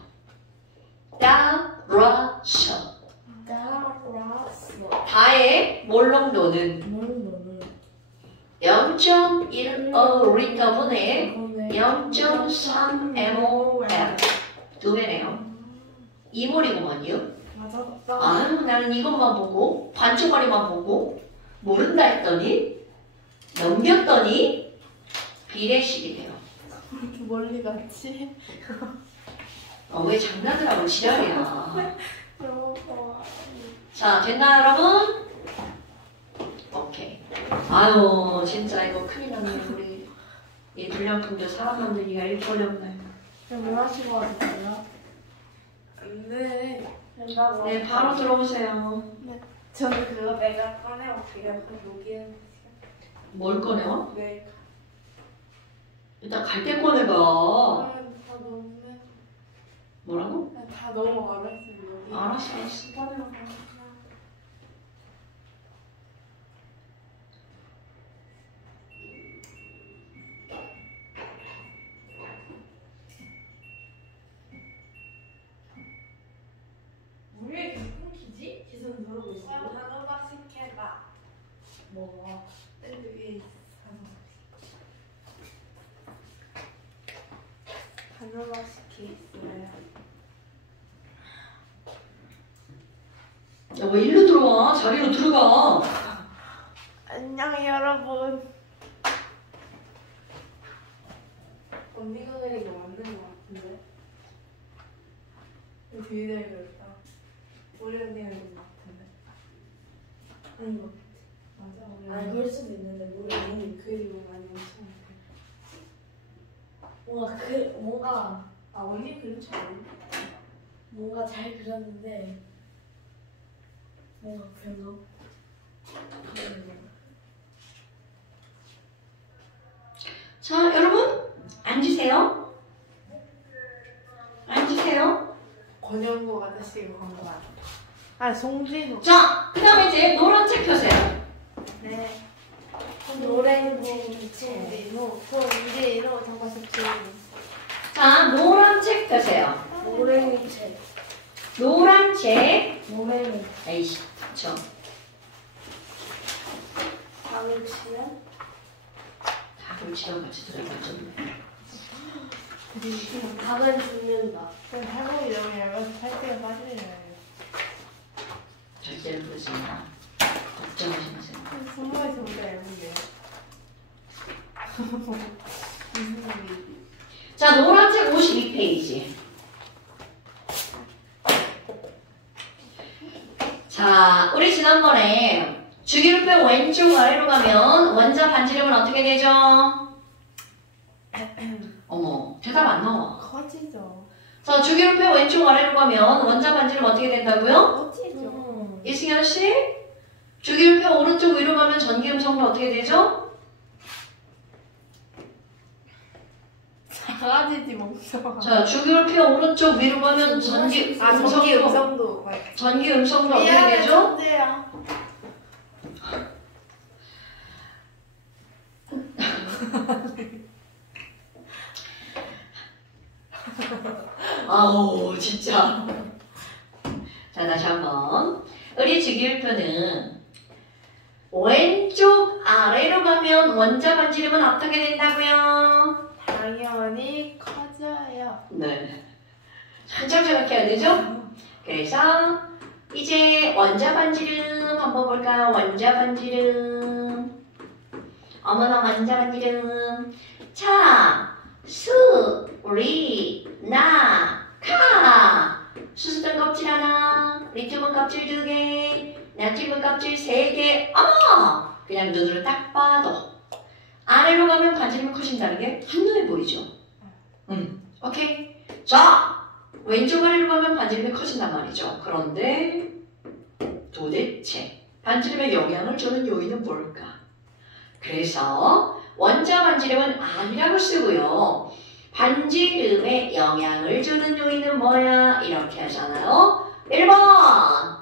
따라서 따라서. 다의 몰롱도는 너는 0.15L분의 0.3mol. 두 배네요. 2몰이구먼요. 맞았다. 아유, 나는 이것만 보고 반쪽거리만 보고 모른다 했더니 넘겼더니 비례식이래요. 이렇게 멀리 갔지? 왜 장난을 하고 지랄이야. 너무 좋아. 자, 됐나요, 여러분? 오케이. 아유, 진짜 이거 큰일 났네. 우리 이 불량품들 사람 만들기가 일거리없네. 그럼 뭐 하시고 하세요? 네. 된다고. 네, 바로 들어오세요. 저는 그거 내가 꺼내볼게요. 여기는. 뭘 꺼내요? 네. 일단 갈 때 꺼내봐. 다 너무 뭐라고? 다 너무 어렸어요. 여기. 알았어, 알았어. 꺼내봐. 왜 이렇게 끊기지? 기선 누르고 있어. 단호박 식혜다. 뭐? 여기 있어. 단호박 식혜 있어요. 야, 왜 일로 들어와? 자리로 들어가. 안녕 여러분. 언니가 그린 거 맞는 거 같은데? 이거 되게 잘 그렸다. 우리 언니가 그린 거 같은데? 아닌 것 같아. 맞아 우리 아, 그럴 수도 있는데 모르겠네. 언니 그리고 많이 엄청 뭔가 언니 그린 줄 알아? 뭔가 잘 그렸는데 뭔가 별로. 자, 여러분 앉으세요. 앉으세요. 권영국 아저씨가 건 거야. 아 송진호. 자, 그 다음에 이제 노란 책 펴세요. 네. 노랭이체. 송진호 정과석진. 자, 노란 책 펴세요. 노랭이체. 노란 책. 노랭이. 에이씨, 닥쳐. 답을 치면 다 골치랑 같이 들어가죠. 답은 죽는다. 그럼 할머니 너무 얇아서 살찌가 빠지네요. 절대로 그러지 마. 걱정하지 마세요. 손모에서 보다 얇은데요. 무슨 일이지? 자, 노란 책 52페이지. 자, 우리 지난번에 주기율표 왼쪽 아래로 가면 원자 반지름은 어떻게 되죠? 어머, 대답 안 나와. 커지죠. 자, 주기율표 왼쪽 아래로 가면 원자 반지름 어떻게 된다고요? 커지죠. 이승현 씨? 주기율표 오른쪽 위로 가면 전기음성도 어떻게 되죠? 작아지지 멍청아. 자, 주기율표 오른쪽 위로 가면 전기 전기 음성도. 전기 음성도 어떻게 되죠? 천재야. 아우 진짜. 자, 다시 한번. 우리 주기율표는 왼쪽 아래로 가면 원자 반지름은 어떻게 된다고요? 당연히 커져요. 네. 한참 생각해야 되죠? 그래서 이제 원자 반지름 한번 볼까요? 원자 반지름. 어머나 원자 반지름. 자, 수, 리, 나, 카. 수소등 껍질 하나, 리튬은 껍질 2개, 나트륨은 껍질 3개. 어머! 그냥 눈으로 딱 봐도 아래로 가면 반지름이 커진다는 게 한눈에 보이죠? 오케이? 자, 왼쪽 아래로 가면 반지름이 커진단 말이죠. 그런데 도대체 반지름에 영향을 주는 요인은 뭘까? 그래서 원자 반지름은 아니라고 쓰고요. 반지름에 영향을 주는 요인은 뭐야? 이렇게 하잖아요. 1번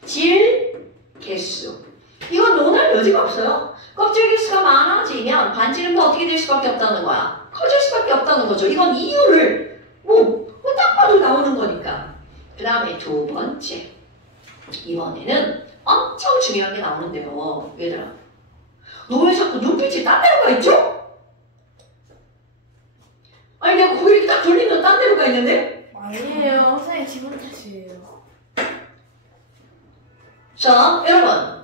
껍질 개수. 이건 논할 여지가 없어요. 껍질 개수가 많아지면 반지름도 어떻게 될 수밖에 없다는 거야. 커질 수밖에 없다는 거죠. 이건 이유를 딱 봐도 나오는 거니까. 그 다음에 두 번째. 이번에는 엄청 중요한 게 나오는데요. 얘들아. 너 왜 자꾸 눈빛이 딴 데로 가 있죠? 아니 내가 고개를 딱 돌리면 딴 데로 가 있는데? 아니에요. 선생님 기분 탓이에요. 자, 여러분.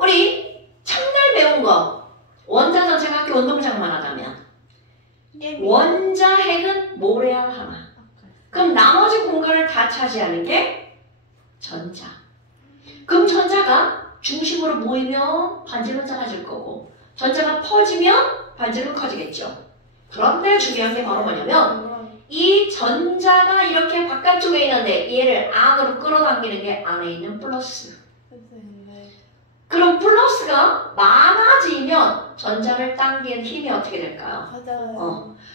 우리 첫날 배운 거 원자 전체각계 운동장만 하다면 원자핵은 모래알 하나. 그럼 나머지 공간을 다 차지하는 게 전자. 그럼 전자가 중심으로 모이면 반지름은 작아질 거고 전자가 퍼지면 반지름은 커지겠죠. 그런데 중요한 게 바로 뭐냐면 이 전자가 이렇게 바깥쪽에 있는데 얘를 안으로 끌어당기는 게 안에 있는 플러스. 그럼 플러스가 많아지면 전자를 당기는 힘이 어떻게 될까요?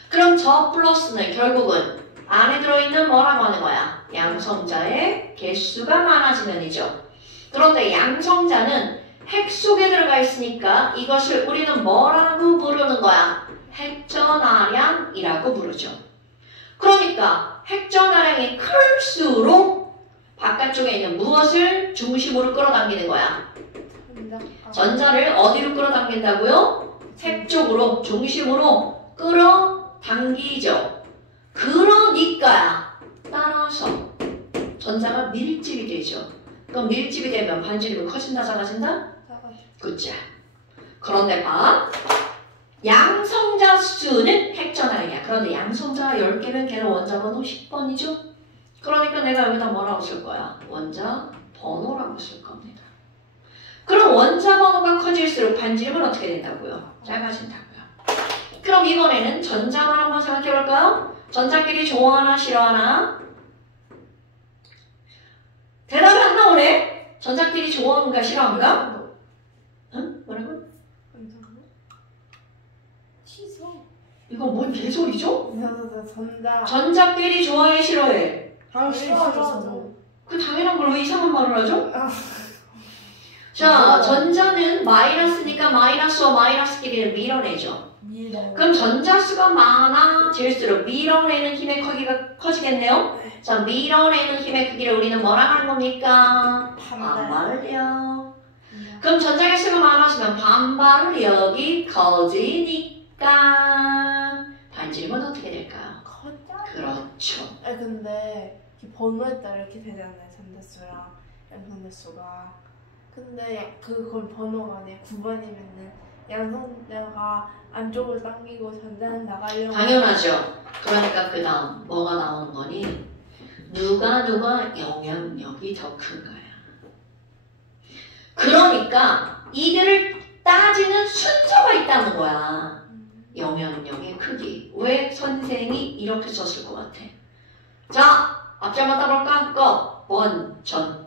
그럼 저 플러스는 결국은 안에 들어있는 뭐라고 하는 거야? 양성자의 개수가 많아지면이죠. 그런데 양성자는 핵 속에 들어가 있으니까 이것을 우리는 뭐라고 부르는 거야? 핵전하량이라고 부르죠. 그러니까 핵전하량이 클수록 바깥쪽에 있는 무엇을 중심으로 끌어당기는 거야? 전자를 어디로 끌어당긴다고요? 핵 쪽으로, 중심으로 끌어당기죠. 그러니까 따라서 전자가 밀집이 되죠. 그럼 밀집이 되면 반지름이 커진다, 작아진다? 그치. 그런데 봐. 양성자 수는 핵전하량이야. 그런데 양성자가 10개면 걔는 원자 번호 10번이죠? 그러니까 내가 여기다 뭐라고 쓸 거야? 원자 번호라고 쓸 겁니다. 그럼 원자 번호가 커질수록 반지름은 어떻게 된다고요? 작아진다고요. 그럼 이번에는 전자만 한번 생각해 볼까요? 전자끼리 좋아하나 싫어하나? 대답이 안 나오네? 전자끼리 좋아하는가 싫어하는가? 응? 뭐라고? 취소. 이거 뭔 개소리죠? 전자. 전자끼리 좋아해 싫어해? 싫어하죠. 그 당연한 걸 왜 이상한 말을 하죠? 자, 전자는 마이너스니까 마이너스와 마이너스끼리를 밀어내죠. 그럼 전자수가 많아질수록 밀어내는 힘의 크기가 커지겠네요? 자, 밀어내는 힘의 크기를 우리는 뭐라 하는 겁니까? 반발력. 그럼 전자개수가 많아지면 반발력이 커지니까 반지름은 어떻게 될까요? 그렇죠. 근데 번호에 따라 이렇게 되잖아요. 전자수랑 양성자수가. 근데 그걸 번호가 만약 9번이면은 양성자가 안쪽으로 당기고 전자는 나가려고. 당연하죠. 그러니까 그 다음 뭐가 나오는 거니? 누가 영향력이 더 큰 거야. 그러니까 이들을 따지는 순서가 있다는 거야. 영향력의 크기. 왜 선생이 이렇게 썼을 것 같아? 자, 앞줄만 따볼까? 껍, 번, 전.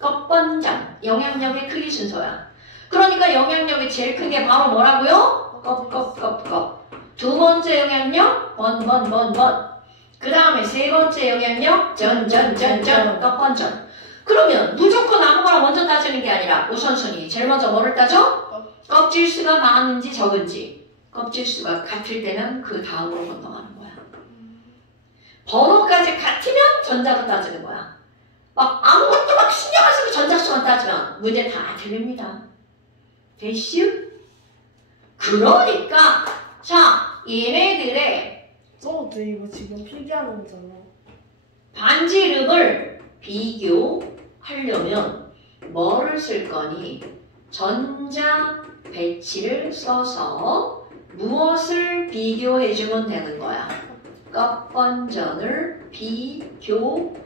껍번전. 영향력의 크기 순서야. 그러니까 영향력이 제일 큰 게 바로 뭐라고요? 껍. 두 번째 영향력, 번. 그 다음에 세 번째 영향력, 전, 껍번전. 그러면 무조건 아무거나 먼저 따지는 게 아니라 우선순위. 제일 먼저 뭐를 따져? 껍질수가 많은지 적은지. 껍질수가 같을 때는 그 다음으로 건너가는 거야. 번호까지 같으면 전자로 따지는 거야. 막 아무것도 막 신경 안 쓰고 전자수만 따지면 문제 다 틀립니다. 됐슈? 그러니까 자, 얘네들의 써도 이거 지금 필기하는 거잖아. 반지름을 비교하려면 뭐를 쓸 거니? 전자 배치를 써서 무엇을 비교해주면 되는 거야? 껍번전을 비교한다.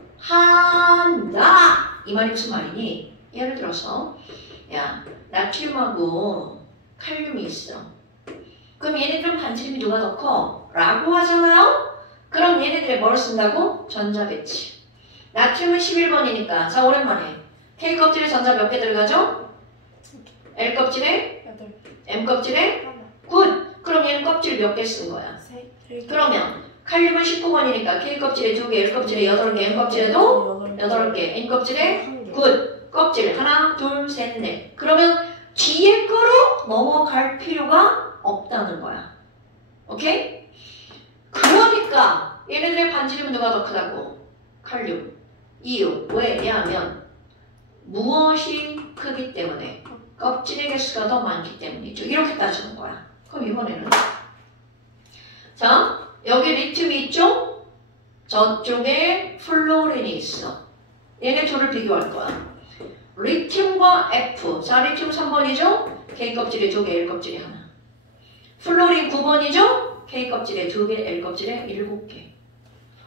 이 말이 무슨 말이니? 예를 들어서 야, 나트륨하고 칼륨이 있어. 그럼 얘네들은 반지름이 누가 더 커? 라고 하잖아요? 그럼 얘네들이 뭘 쓴다고? 전자 배치. 나트륨은 11번이니까 자 오랜만에 K 껍질에 전자 몇 개 들어가죠? L 껍질에? 8개. M 껍질에? 하나. 굿! 그럼 얘는 껍질 몇 개 쓴 거야? 3개. 그러면 칼륨은 19번이니까 K 껍질에 2개, L 껍질에 8개, M 껍질에도 8개, N 껍질에 굿! 껍질 하나, 둘, 셋, 넷. 그러면 뒤에 거로 넘어갈 필요가 없다는 거야. 오케이? 그러니까 얘네들의 반지름은 누가 더 크다고? 칼륨. 이유. 왜냐하면 무엇이 크기 때문에? 껍질의 개수가 더 많기 때문이죠. 이렇게 따지는 거야. 그럼 이번에는 자, 여기 리튬이 있죠? 저쪽에 플로린이 있어. 얘네 둘을 비교할 거야. 리튬과 F. 자, 리튬 3번이죠? K 껍질에 2개, L 껍질에 하나. 플로린 9번이죠? K 껍질에 2개, L 껍질에 7개.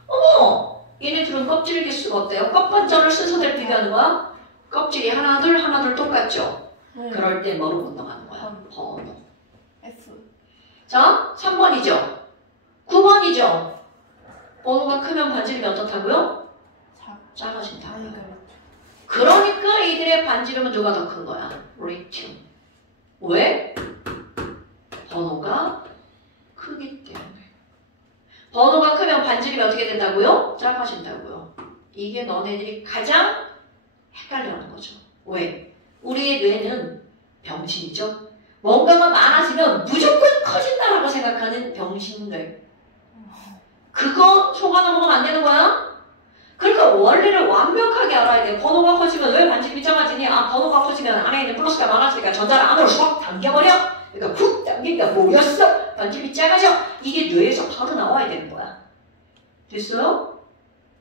어머! 얘네 둘은 껍질 개수가 어때요? 껍번전을 순서대로 비교하는 거야? 껍질이 하나, 둘 똑같죠? 네. 그럴 때 뭐로 운동하는 거야? 번호. F. 자, 3번이죠? 9번이죠? 번호가 크면 반지름이 어떻다고요? 작아진다. 그러니까 이들의 반지름은 누가 더 큰 거야? 리튬. 왜? 번호가 크기 때문에. 번호가 크면 반지름이 어떻게 된다고요? 작아진다고요. 이게 너네들이 가장 헷갈려하는 거죠. 왜? 우리의 뇌는 병신이죠. 뭔가가 많아지면 무조건 커진다라고 생각하는 병신들. 그거 속아 넘어가면 안 되는 거야? 그러니까 원리를 완벽하게 알아야 돼. 번호가 커지면 왜 반지름이 작아지니? 아, 번호가 커지면 안에 있는 플러스가 많아지니까 전자를 안으로 쏙 당겨버려. 그러니까 훅 당기니까 모였어. 반지름이 작아져. 이게 뇌에서 바로 나와야 되는 거야. 됐어요?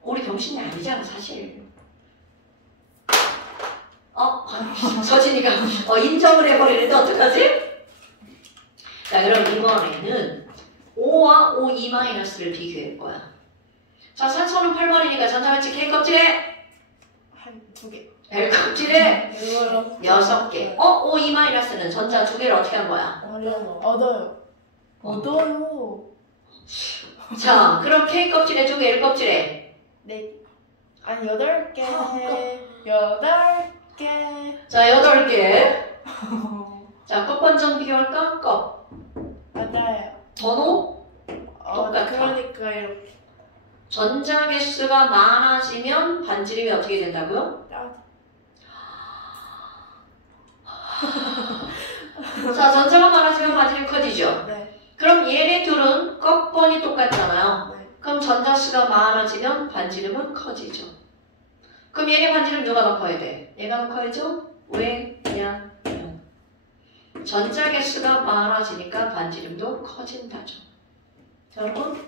우리 병신이 아니잖아, 사실. 서진이가 인정을 해버리는데 어떡하지? 자, 그럼 이번에는 O와 O2-를 비교할 거야. 자, 산소는 8번이니까 전자배치 K 껍질에 한 2개. L 껍질에 6개. O2-는 전자 2개를 어떻게 한 거야? 얻어요. 자, 그럼 K 껍질에 2개, L 껍질에 네. 아니 8개. 8개. 자, 8개. 자, 껍번전 비교할까? 껍. 맞아요. 번호? 똑같아. 그러니까 이렇게. 전자 개수가 많아지면 반지름이 어떻게 된다고요? 자, 전자가 많아지면 반지름이 커지죠? 네. 그럼 얘네 둘은 껍번이 똑같잖아요. 네. 그럼 전자수가 많아지면 반지름은 커지죠. 그럼 얘네 반지름 누가 더 커야 돼? 얘가 더 커야죠? 왜냐면 전자 개수가 많아지니까 반지름도 커진다죠. 자, 여러분,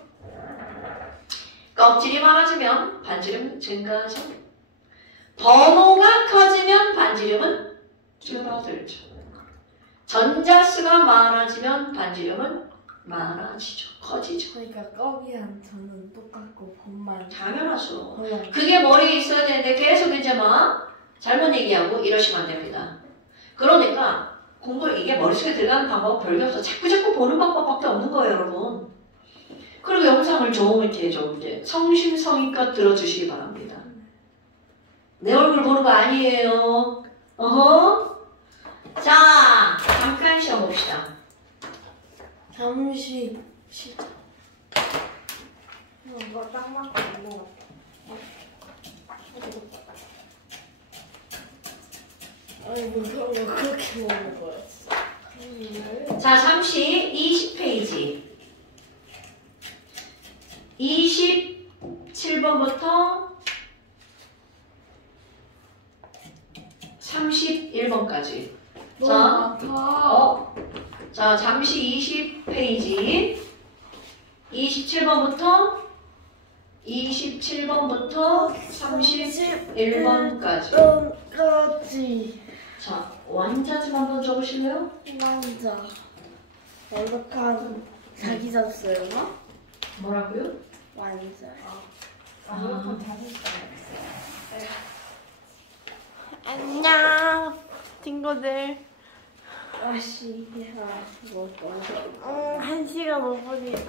껍질이 많아지면 반지름 증가하죠. 번호가 커지면 반지름은 줄어들죠. 전자수가 많아지면 반지름은 많아지죠. 커지죠. 그러니까 껌이랑 저는 똑같고 번만 당연하죠. 그냥 그게 머리에 있어야 되는데 계속 이제 막 잘못 얘기하고 이러시면 안 됩니다. 그러니까 이게 머릿속에 들어가는 방법 별게 없어. 자꾸 보는 방법밖에 없는 거예요, 여러분. 그리고 영상을 좀 이제 성심성의껏 들어주시기 바랍니다. 내 얼굴 보는 거 아니에요. 자, 잠깐 쉬어봅시다. 잠시 쉬자. 이거 딱 맞고 있는 것 같아. 아이고 그런 거 그렇게 먹는 거였어. 자, 잠시 20페이지. 27번부터 31번까지. 자, 자, 잠시 20페이지. 27번부터 31번까지. 까지. 자, 완자 좀 한번 적으실래요? 남자. 완벽한 자기자 써요? 뭐라고요? 완자. 완벽한 자신감. 안녕 친구들. 아씨, 뭐 1시간 5분이다.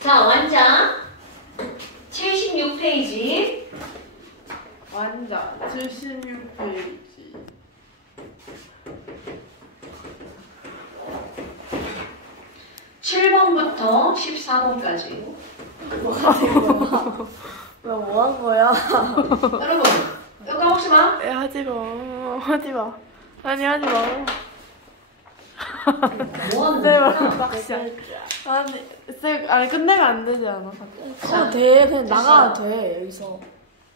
자, 완자 76페이지. 완자 76페이지. (7번부터) (14번까지) 왜 뭐한 거야? 여러분 이거 까먹지 마. 야, 하지마. 아니, 하지마. 뭐하는 네, 거야? 빡시야. 아니 끝내면 안 되지 않아? 그냥 돼. 그냥 나가야 돼, 여기서.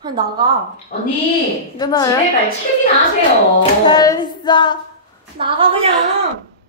그냥 나가. 언니 끝나요? 집에 갈 책이나 하세요. 잘 있어. 나가, 그냥.